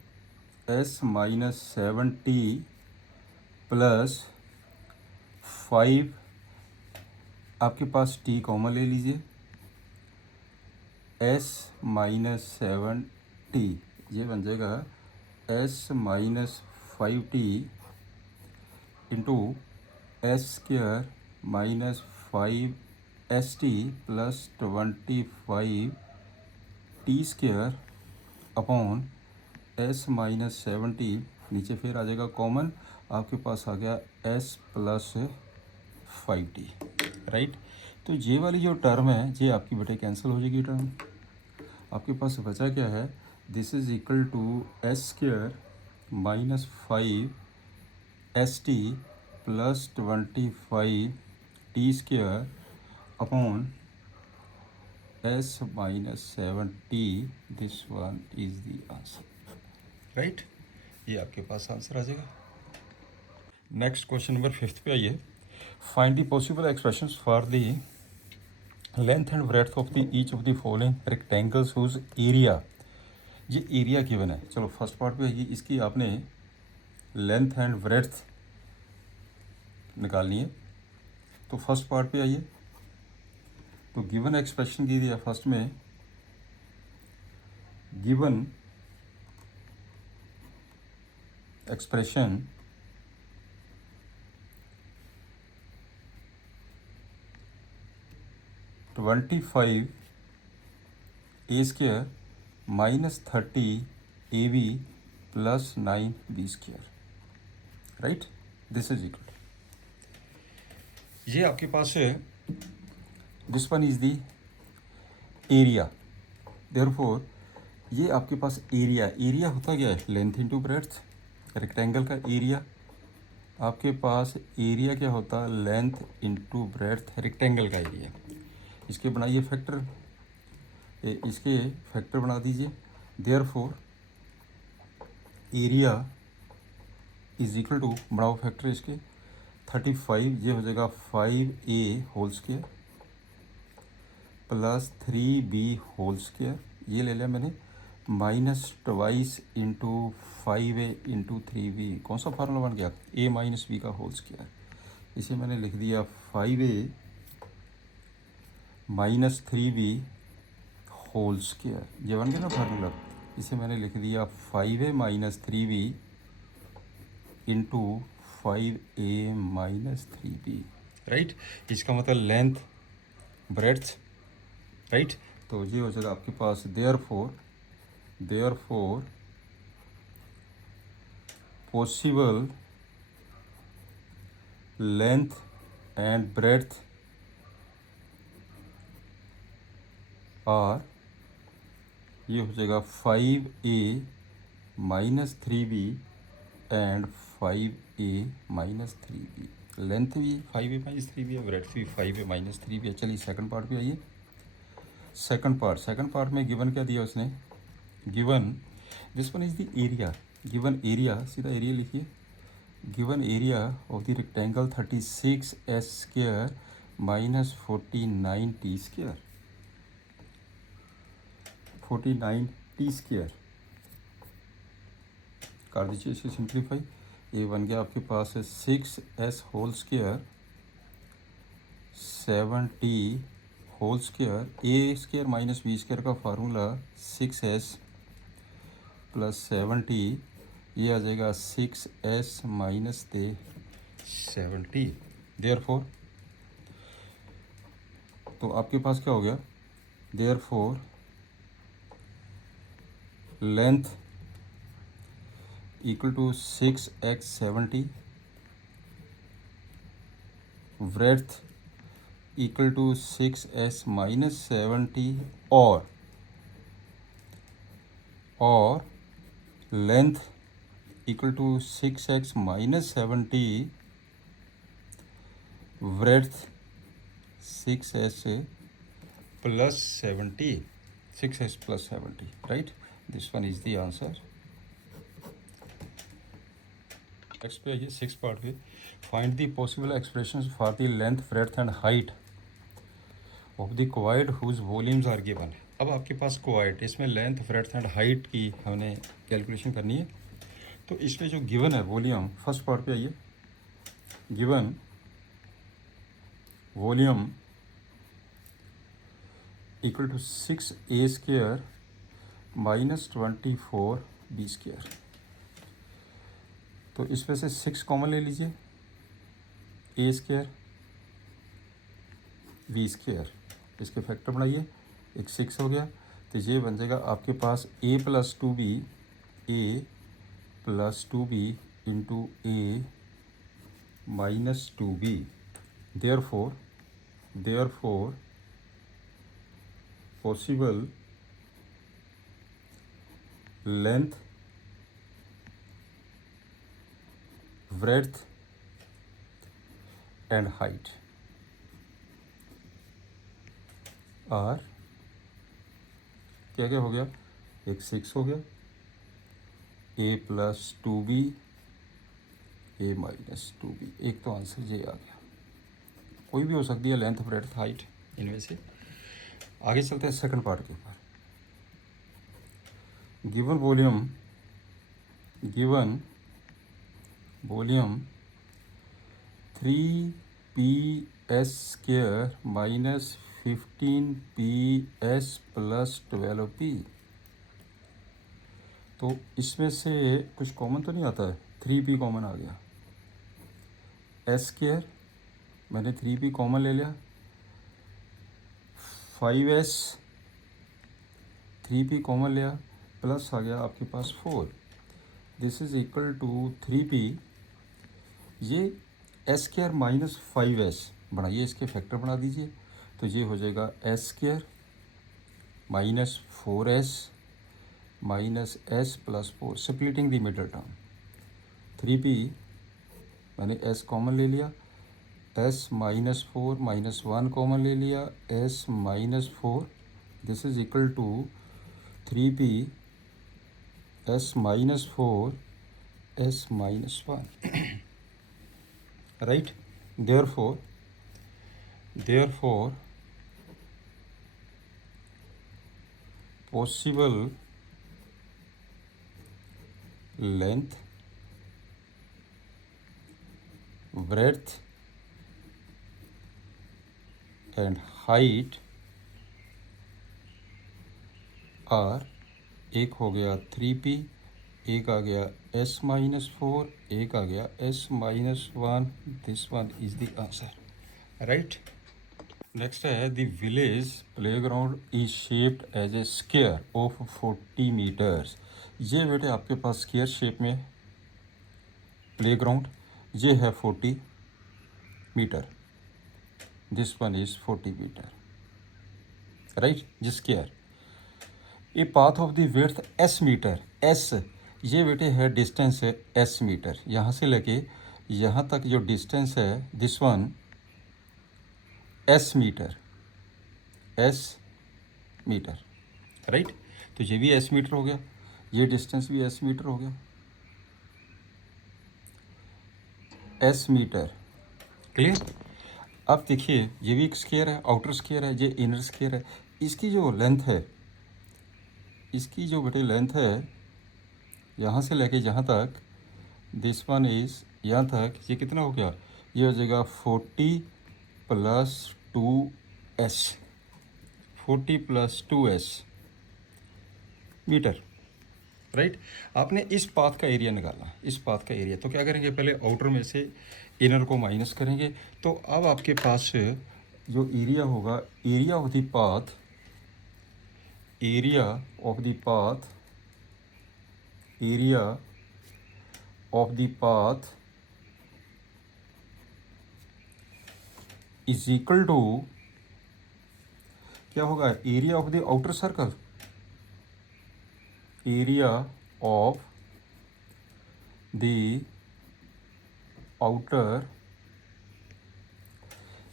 एस माइनस 7t प्लस 5, आपके पास t कॉमन ले लीजिए, एस माइनस 7t, ये बन जाएगा S minus 5t into s square minus 5st plus 25t square upon s minus 7t, नीचे फिर आ जाएगा कॉमन, आपके पास आ गया एस प्लस 5t, राइट। तो ये वाली जो टर्म है ये आपकी बेटे कैंसिल हो जाएगी टर्म, आपके पास बचा क्या है, this is equal to s square minus 5st plus 25t square upon s minus 7t, this one is the answer, right. ये आपके पास आंसर आ जाएगा। नेक्स्ट क्वेश्चन नंबर 5 पे आइए। Find the possible expressions for the length and breadth of the each of the following rectangles whose area. ये एरिया गिवन है। चलो फर्स्ट पार्ट पे आइए, इसकी आपने लेंथ एंड ब्रेड्थ निकालनी है। तो फर्स्ट पार्ट पे आइए, तो गिवन एक्सप्रेशन दी दिया फर्स्ट में, given expression (25 a square minus 30 ab plus 9 b square), right. This is equal, ये आपके पास है, this one is the area. Therefore ये आपके पास एरिया, एरिया होता क्या है, लेंथ इंटू ब्रेड्थ। रेक्टेंगल का एरिया, आपके पास एरिया क्या होता है, लेंथ इंटू ब्रेड्थ रेक्टेंगल का एरिया। इसके बनाइए फैक्टर, इसके फैक्टर बना दीजिए। Therefore area is equal to, बनाओ फैक्टर इसके, 35, ये हो जाएगा 5a whole square plus 3b whole square, ये ले लिया मैंने, minus twice into 5a into 3b। कौन सा फार्मूला बन गया, a माइनस बी का होल स्क्वायर। इसे मैंने लिख दिया 5a minus 3b whole square, ये बन गया ना फार्मूला। इसे मैंने लिख दिया 5a minus 3b into 5a minus 3b, right. इसका मतलब लेंथ ब्रेड्थ, राइट। तो ये हो जाएगा आपके पास, therefore possible length and breadth are, ये हो जाएगा 5a minus 3b and 5a minus 3b। Length भी 5a माइनस 3b है, ब्रेड्थ भी 5a माइनस 3b है। चलिए सेकंड पार्ट पे आइए। सेकंड पार्ट में गिवन क्या दिया उसने, given this one is the area. Given area, सीधा एरिया लिखिए। Given area of the rectangle 36s square minus 49t square, 49t square कर दीजिए इसे सिंप्लीफाई। ये बन गया आपके पास है 6s whole square 7t whole square, a square minus b square का फार्मूला 6s प्लस 7t, ये आ जाएगा 6s माइनस 7t। देयरफॉर, तो आपके पास क्या हो गया, therefore length equal to 6x 70, breadth equal to 6s minus 70, और length equal to 6x minus 70, breadth 6s plus 70, 6s plus 70, right. This one is the answer. Next पे आइए, 6 पार्ट पे। Find the possible expressions for the length breadth and height of the cuboid whose volumes are given. अब आपके पास क्वाइड, इसमें लेंथ ब्रेड्थ एंड हाइट की हमने कैलकुलेशन करनी है। तो इसमें जो गिवन है वॉल्यूम, फर्स्ट पार्ट पे आइए, given volume equal to 6a square minus 24b square. तो इसमें से 6 कॉमन ले लीजिए, a स्क्वायर b स्क्वायर, इसके फैक्टर बनाइए, एक 6 हो गया। तो ये बन जाएगा आपके पास a plus 2b, a plus 2b into a minus 2b। Therefore possible length breadth and height are क्या क्या हो गया, एक 6 हो गया, ए plus 2b, a minus 2b, एक तो आंसर ये आ गया। कोई भी हो सकती है, लेंथ, ब्रेड्थ, हाइट, इनमें से। आगे चलते हैं सेकंड पार्ट के ऊपर। Given volume 3ps² minus 15ps plus 12p। तो इसमें से कुछ कॉमन तो नहीं आता है, 3p कॉमन आ गया, s² मैंने 3p कॉमन ले लिया, 5s 3p कॉमन लिया, प्लस आ गया आपके पास 4, this is equal to 3p। ये s² माइनस 5s बनाइए, इसके फैक्टर बना दीजिए, तो ये हो जाएगा s² minus 4s minus s plus 4, splitting the middle term. 3p मैंने s कॉमन ले लिया, s माइनस 4 माइनस 1 कॉमन ले लिया, s minus 4, this is equal to 3p s minus 4 s minus 1, right. therefore possible length, breadth and height are, एक हो गया 3p, एक आ गया s माइनस 4, एक आ गया s minus 1, this one is the answer, right. Next है, the village playground is shaped as a square of 40 metres. ये बेटे आपके पास स्क्वायर शेप में प्लेग्राउंड, ये है 40 metre, this one is 40 metre, right, जी square. A path of the width s metre, s ये बेटे है डिस्टेंस है s मीटर, यहाँ से लेके यहाँ तक जो डिस्टेंस है, this one s metre, s metre, right. तो ये भी s मीटर हो गया, ये डिस्टेंस भी s मीटर हो गया, s मीटर, क्लियर। अब देखिए, ये भी एक स्क्वायर है, आउटर स्क्वायर है, ये इनर स्क्वायर है। इसकी जो लेंथ है, इसकी जो बेटे लेंथ है, यहाँ से लेके जहाँ तक, दिस वन इज यहाँ तक, ये कितना हो गया, ये हो जाएगा 40 plus 2s, 40 plus 2s metre, right. आपने इस पाथ का एरिया निकालना, इस पाथ का एरिया, तो क्या करेंगे, पहले आउटर में से इनर को माइनस करेंगे, तो अब आपके पास जो एरिया होगा, area of the path, area of the path, area of the path is equal to, क्या होगा, area of the outer circle, area of the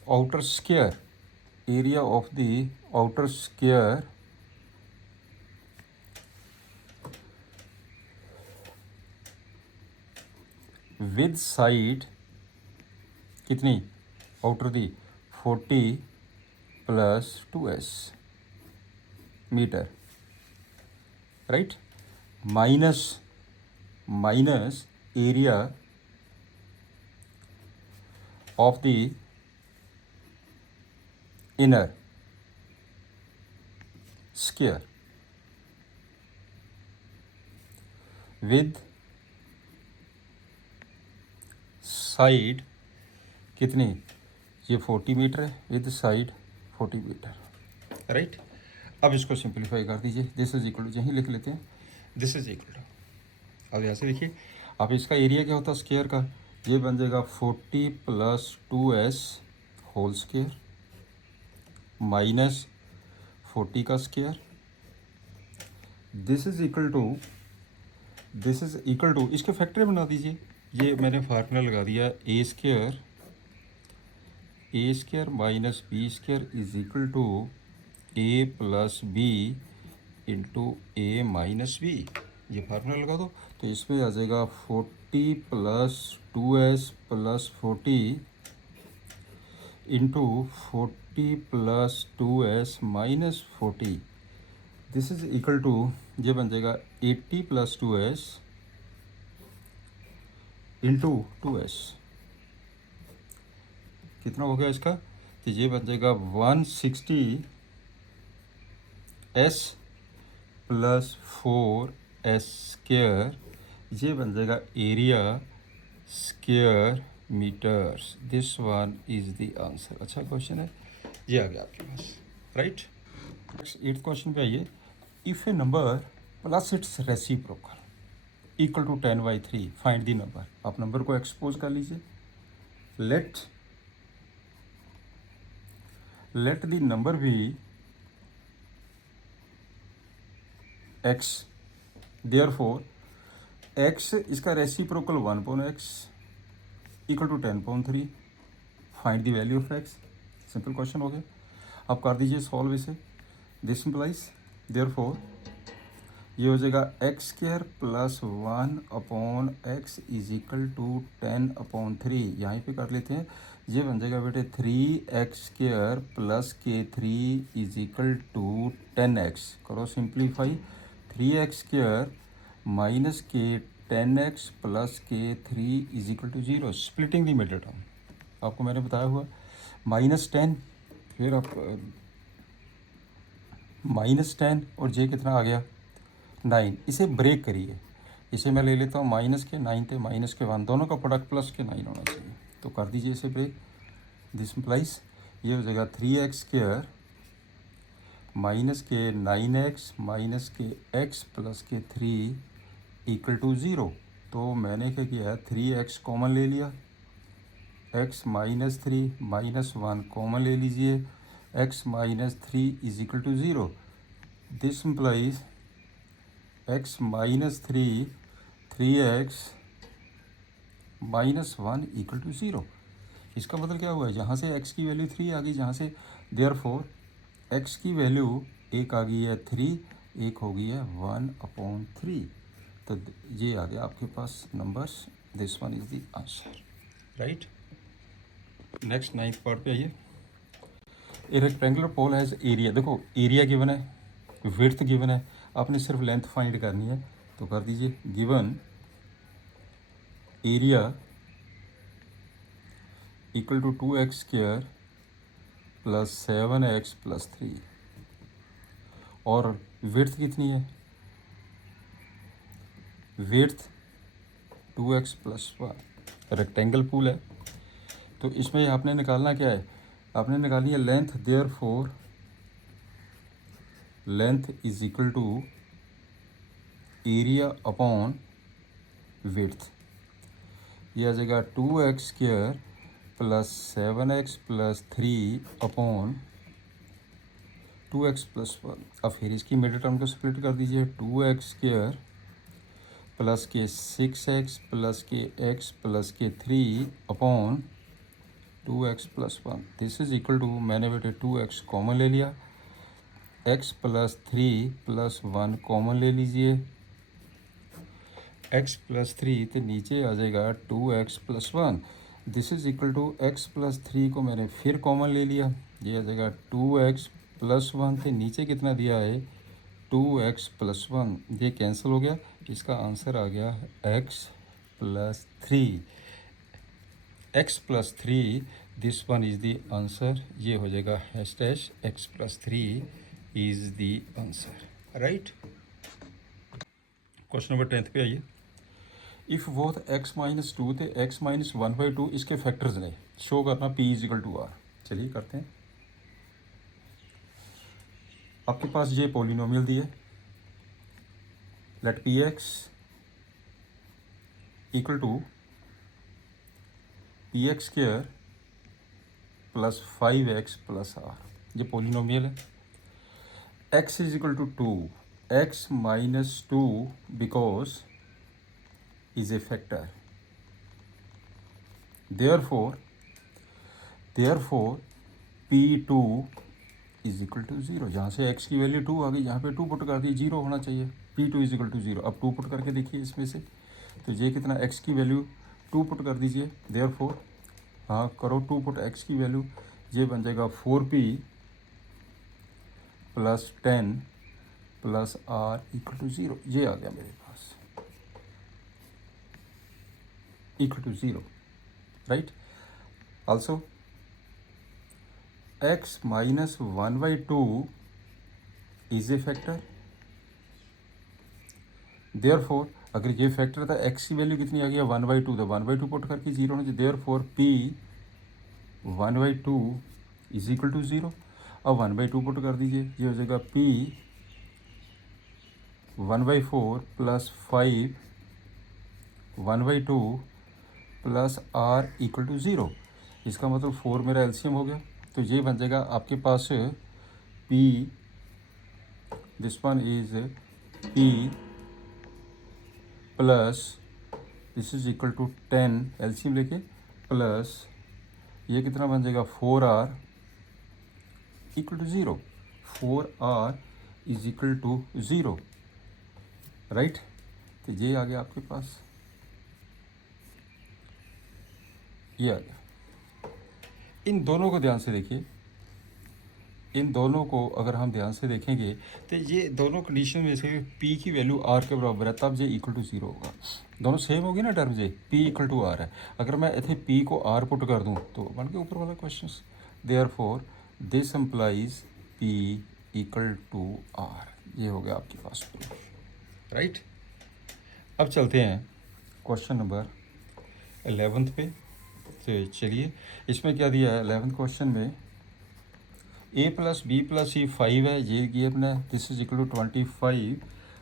outer square, area of the outer square with side कितनी, outer the 40 plus 2s metre, right, minus area of the inner square with side कितनी, ये 40 मीटर है, विद साइड 40 मीटर, राइट। अब इसको सिंप्लीफाई कर दीजिए, दिस इज इक्वल टू, यहीं लिख लेते हैं, दिस इज इक्वल टू, अब यहाँ से देखिए, अब इसका एरिया क्या होता है स्क्वायर का, ये बन जाएगा 40 plus 2s whole square minus 40 का square, this is equal to, इसके फैक्टर बना दीजिए, ये मैंने फार्मूला लगा दिया, a square minus b square is equal to a plus b into a minus b, ये फार्मूला लगा दो। तो इसमें आ जाएगा 40 plus 2s plus 40 into 40 plus 2s minus 40, this is equal to, ये बन जाएगा 80 प्लस 2s इंटू 2s। कितना हो गया इसका? तो ये बन जाएगा 160 s प्लस 4s स्क्वेयर, ये बन जाएगा area square metres. This one is the answer. अच्छा क्वेश्चन है, ये आ गया आपके पास, राइट। नेक्स्ट 8th क्वेश्चन पे आइए। If a number plus its reciprocal equal to 10/3, find the number. आप नंबर को एक्सपोज कर लीजिए। Let the number be x, therefore x इसका reciprocal 1/x equal to 10/3, find the value of x। Simple question हो गया। आप कर दीजिए सॉल्व इसे। दिस इम्प्लाइज देयरफॉर ये हो जाएगा x square plus 1/x is equal to 10/3। यहाँ पे कर लेते हैं, ये बन जाएगा बेटे 3x square plus k3 is equal to 10x। करो सिंप्लीफाई, 3x स्क्वायर माइनस के 10x plus k3 is equal to 0। Splitting the middle term आपको मैंने बताया हुआ, -10, फिर आप -10 और जे कितना आ गया 9। इसे ब्रेक करिए, इसे मैं ले लेता हूँ माइनस के 9 थे माइनस के 1, दोनों का प्रोडक्ट प्लस के 9 होना चाहिए। तो कर दीजिए इसे ब्रेक। दिस इम्प्लाइज ये हो जाएगा 3x स्क्वायर माइनस के 9x माइनस के x प्लस के 3 इक्वल टू 0। तो मैंने क्या किया, 3x कॉमन ले लिया, x माइनस 3 माइनस 1 कॉमन ले लीजिए, x minus 3 is equal to 0। This implies x minus 3x minus 1 equal to 0। इसका मतलब क्या हुआ है, जहाँ से x की वैल्यू 3 आ गई, जहाँ से देयरफॉर x की वैल्यू एक आ गई है 3, एक हो गई है 1/3। तो ये आ गया आपके पास numbers. This one is the answer, right. Next 9th part पे आइए। A rectangular pole has area, देखो एरिया गिवन है, विड्थ गिवन है, आपने सिर्फ लेंथ फाइंड करनी है। तो कर दीजिए, given area equal to 2x square plus 7x plus 3, और विड्थ कितनी है, width 2x plus 1। Rectangle pool है, तो इसमें आपने निकालना क्या है, आपने निकालनी है length. Therefore length is equal to area upon width. ये आ जाएगा 2x square plus 7x plus 3 upon 2x plus 1। अब फिर इसकी मिडिल टर्म को स्प्लिट कर दीजिए, 2x स्क्वायर प्लस के 6x प्लस के x प्लस के 3 upon 2x plus 1। This is equal to, मैंने बेटे 2x कॉमन ले लिया, x प्लस 3 प्लस 1 कॉमन ले लीजिए, x प्लस 3 तो नीचे आ जाएगा 2x plus 1। This is equal to x plus 3 को मैंने फिर कॉमन ले लिया, ये आ जाएगा 2x प्लस 1 थे, नीचे कितना दिया है 2x प्लस 1, ये कैंसिल हो गया। इसका आंसर आ गया x plus 3, x plus 3। This one is the answer. ये हो जाएगा हैशटैश x plus 3 is the answer, right. Question number 10th पे आइए। इफ़ बोथ x माइनस 2 थे x माइनस 1/2 इसके फैक्टर्स ने शो करना p is equal to r। चलिए करते हैं। आपके पास ये पॉलिनोमियल दिए, let P x equal to P x square plus 5x plus r। ये पॉलिनोमियल है। x is equal to 2, x minus 2 because is a factor. Therefore P2 is equal to 0। जहाँ से x की वैल्यू 2 आ गई, यहाँ पे 2 पुट कर दी, 0 होना चाहिए। P2 is equal to 0। अब 2 पुट करके देखिए इसमें से, तो ये कितना, x की वैल्यू 2 पुट कर दीजिए, देयरफॉर हाँ करो 2 पुट x की वैल्यू, ये बन जाएगा 4p plus 10 plus r equal to 0। ये आ गया मेरे पास equal to 0, right. Also x minus 1/2 is a factor, therefore अगर ये फैक्टर था, x की वैल्यू कितनी आ गई, 1/2, तो 1/2 पुट करके 0 होना चाहिए, therefore p 1/2 is equal to 0। अब 1/2 पुट कर दीजिए, ये हो जाएगा p 1/4 plus 5 1/2 plus r equal to 0। इसका मतलब 4 मेरा एलसीएम हो गया, तो ये बन जाएगा आपके पास p, this one is p plus this is equal to 10 LCM लेके, प्लस ये कितना बन जाएगा 4r equal to 0। 4r is equal to 0, right. तो ये आ गया आपके पास, ये आ गया। इन दोनों को ध्यान से देखिए, इन दोनों को अगर हम ध्यान से देखेंगे तो ये दोनों कंडीशन में से p की वैल्यू r के बराबर है, तब ये इक्वल टू 0 होगा। दोनों सेम होगी ना टर्म, ये p इक्वल टू r है। अगर मैं इतने p को r पुट कर दूं तो बन के ऊपर वाला question, therefore this implies p equal to r। ये हो गया आपके पास प्रूफ, राइट। अब चलते हैं क्वेश्चन नंबर 11 पे। तो चलिए, इसमें क्या दिया है 11th क्वेश्चन में, a प्लस बी प्लस सी 5 है, ये गिवन है, दिस इज इक्वल टू 25।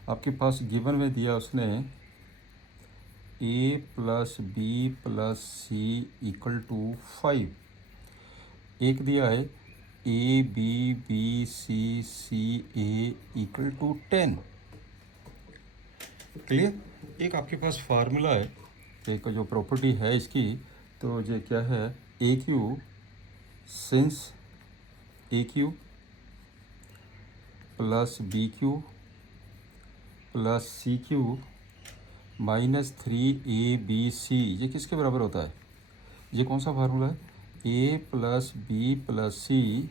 आपके पास गिवन में दिया उसने a plus B plus C equal to 5। एक दिया है a b b c c a equal to 10। Clear. एक आपके पास फार्मूला है, एक जो प्रॉपर्टी है इसकी, तो ये क्या है, a cube since a cube plus b cube plus c cube minus 3ab/c, ये किसके बराबर होता है, ये कौन सा फार्मूला है, a plus B plus c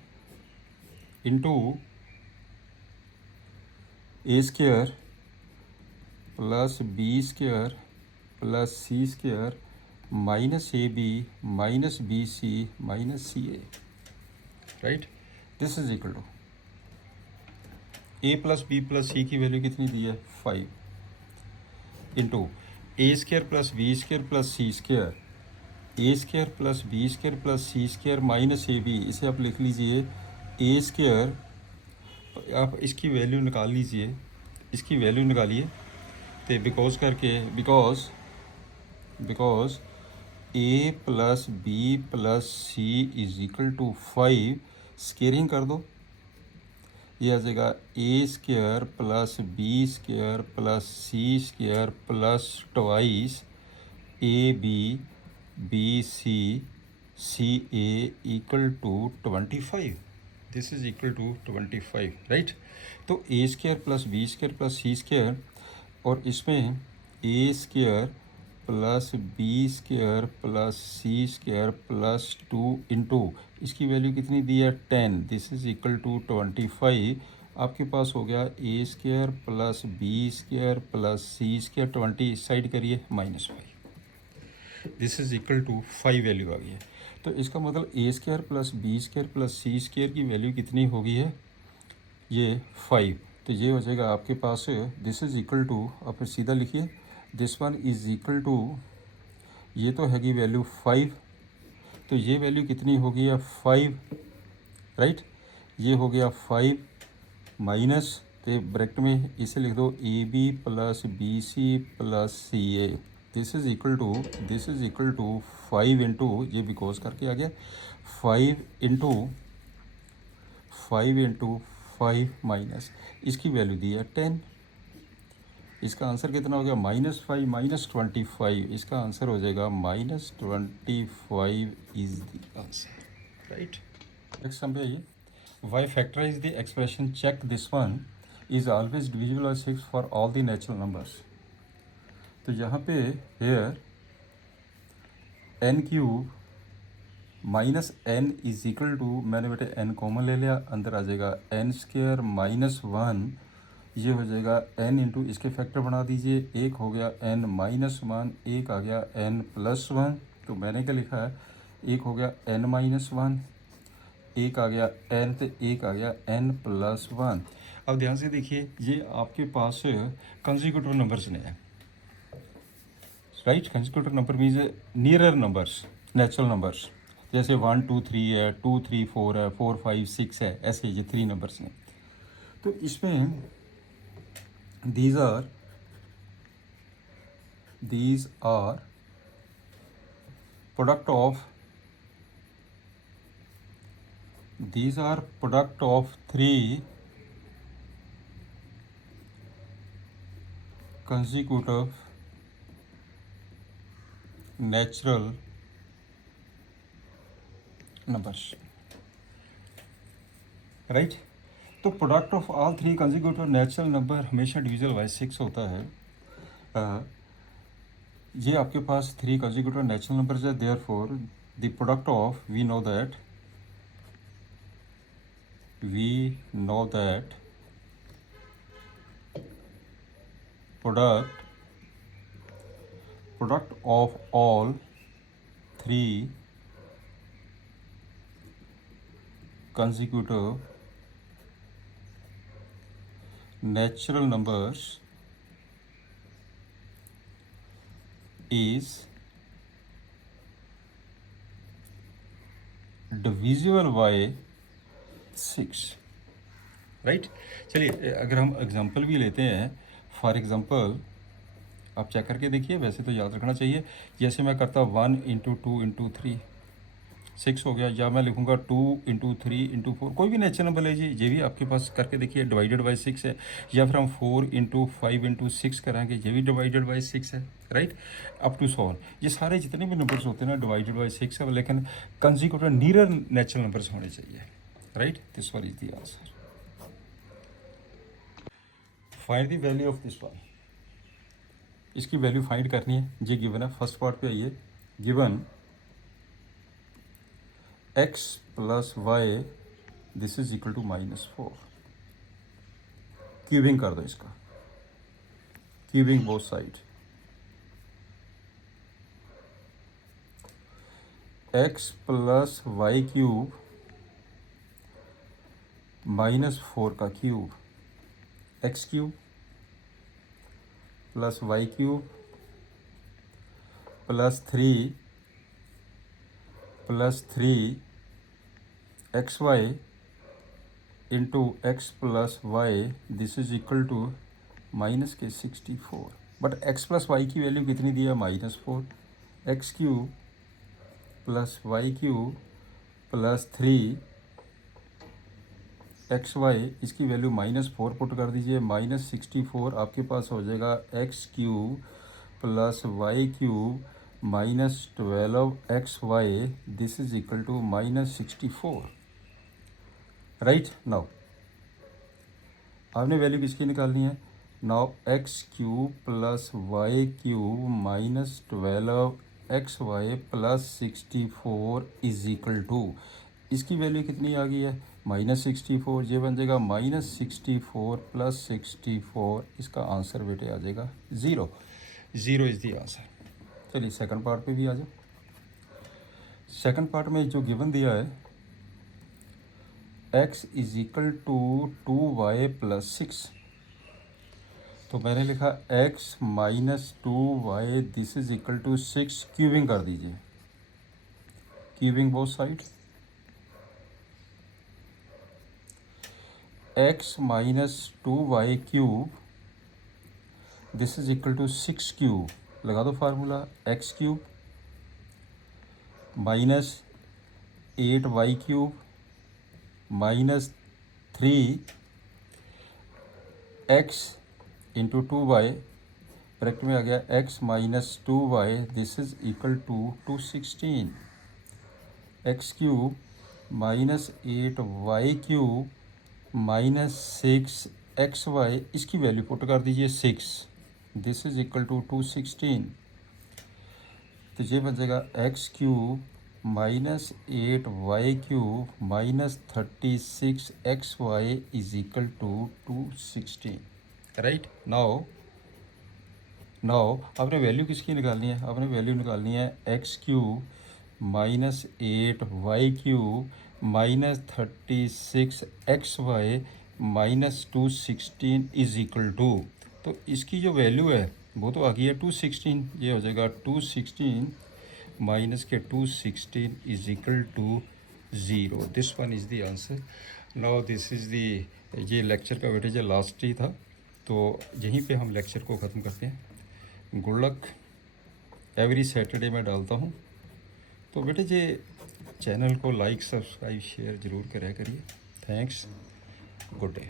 into a square plus b square plus c square minus a b minus b c minus c a, right. This is equal to a plus B plus c की वैल्यू कितनी दी है 5 into a square plus b square plus c square, a square plus b square plus c square minus a b, इसे आप लिख लीजिए ए स्क्वायर, आप इसकी वैल्यू निकाल लीजिए, इसकी वैल्यू निकालिए, तो बिकॉज करके because a plus B plus c is equal to 5, squaring कर दो, ये आ जाएगा a square plus b square plus c square plus twice a b c c a equal to 25। This is equal to 25, right. तो a square plus b square plus c square, और इसमें a square plus b square plus c square plus 2 into इसकी वैल्यू कितनी दी है 10, दिस इज इक्वल टू 25। आपके पास हो गया a square plus b square plus c square, 20 इस साइड करिए -5, this is equal to 5 value आ गई है। तो इसका मतलब a square plus b square plus c square की वैल्यू कितनी हो गई है, ये 5। तो ये हो जाएगा आपके पास, दिस इज इक्वल टू, आप फिर सीधा लिखिए, this one is equal to, ये तो हैगी वैल्यू 5, तो ये वैल्यू कितनी हो गई है 5, राइट। ये हो गया 5 माइनस, तो ब्रैकेट में इसे लिख दो A B plus B C plus C A, this is equal to 5 into, ये बिकॉज करके आ गया 5 इंटू 5 माइनस इसकी वैल्यू दी है 10, इसका आंसर कितना हो गया -5 -25, इसका आंसर हो जाएगा -25 is the answer, right. Next sum पे आइए, Why factorize the expression check this one is always divisible by 6 for all the natural numbers. तो यहाँ पे here n cube minus n is equal to, मैंने बेटे n कॉमन ले लिया, अंदर आ जाएगा n स्क्वायर माइनस वन, ये हो जाएगा n इंटू इसके फैक्टर बना दीजिए, एक हो गया n माइनस वन, एक आ गया n प्लस वन, तो मैंने क्या लिखा है, एक हो गया n माइनस वन, एक आ गया n, तो एक आ गया n प्लस वन। अब ध्यान से देखिए, ये आपके पास कंसेक्यूटिव नंबर्स ने है, right. Consecutive number means nearer numbers, natural numbers, जैसे 1 2 3 है, 2 3 4 है, 4 5 6 है, ऐसे ये 3 नंबर्स हैं। तो इसमें these are product of 3 consecutive natural numbers, right. तो product of all 3 consecutive natural number हमेशा डिविजल बाय 6 होता है। ये आपके पास 3 कंसेक्यूटिव नेचुरल नंबर्स है, therefore the product of, we know that product of all 3 consecutive natural numbers is divisible by 6, right. चलिए अगर हम एग्जांपल भी लेते हैं, फॉर एग्जांपल आप चेक करके देखिए, वैसे तो याद रखना चाहिए, जैसे मैं करता 1 इंटू 2 इंटू 3 6 हो गया, या मैं लिखूँगा 2 इंटू 3 इंटू 4, कोई भी नेचुरल नंबर लीजिए, ये भी आपके पास करके देखिए डिवाइडेड बाई 6 है, या फिर हम 4 इंटू 5 इंटू 6 कराएंगे, ये भी डिवाइडेड बाई 6 है, राइट, अप टू 100। ये सारे जितने भी नंबर्स होते हैं ना डिवाइडेड बाई 6 है, लेकिन कंसेक्यूटिव नियर नेचुरल नंबर्स होने चाहिए, right. This one is the answer. Find the value of this one, इसकी वैल्यू फाइंड करनी है, ये गिवन है। फर्स्ट पार्ट पे आइए, given x plus y this is equal to -4, cubing कर दो इसका, cubing both side, x plus y cube -4 का cube, x cube plus y cube plus 3 x y into x plus y this is equal to minus के 64, बट x प्लस वाई की वैल्यू कितनी दी है, -4, x cube plus y cube plus 3 x y, इसकी वैल्यू -4 पुट कर दीजिए, -64 आपके पास हो जाएगा x cube plus y cube -12 x y this is equal to -64, right. Now आपने वैल्यू किसकी निकालनी है, now x cube plus y cube -12 x y plus 64 is equal to, इसकी वैल्यू कितनी आ गई है, -64, ये बन जाएगा -64 प्लस 64, इसका आंसर बेटे आ जाएगा 0 इज़ द आंसर। चलिए सेकंड पार्ट पे भी आ जाओ। सेकंड पार्ट में जो गिवन दिया है, x is equal to 2y plus 6, तो मैंने लिखा x minus 2y this is equal to 6, cubing कर दीजिए, cubing both side, x minus 2y cube this is equal to 6 cube, लगा दो formula, x cube minus 8y cube minus 3x into 2y, bracket में आ गया x minus 2y this is equal to 216, x cube -8y³ -6xy, इसकी वैल्यू पुट कर दीजिए 6, दिस इज़ इक्वल टू 216। तो ये बन जाएगा x³ -8y³ -36xy is equal to 216, right. Now आपने वैल्यू किसकी निकालनी है? आपने वैल्यू निकालनी है x³ -8y³ -36xy -216 is equal to, तो इसकी जो वैल्यू है वो तो आ गई है 216, ये हो जाएगा 216 माइनस के 216 is equal to 0। This one is the answer. Now this is the, ये लेक्चर का बेटे जो लास्ट ही था, तो यहीं पे हम लेक्चर को ख़त्म करते हैं। Good luck. एवरी सैटरडे मैं डालता हूँ, तो बेटे ये चैनल को लाइक सब्सक्राइब शेयर ज़रूर करा करिए। Thanks, good day.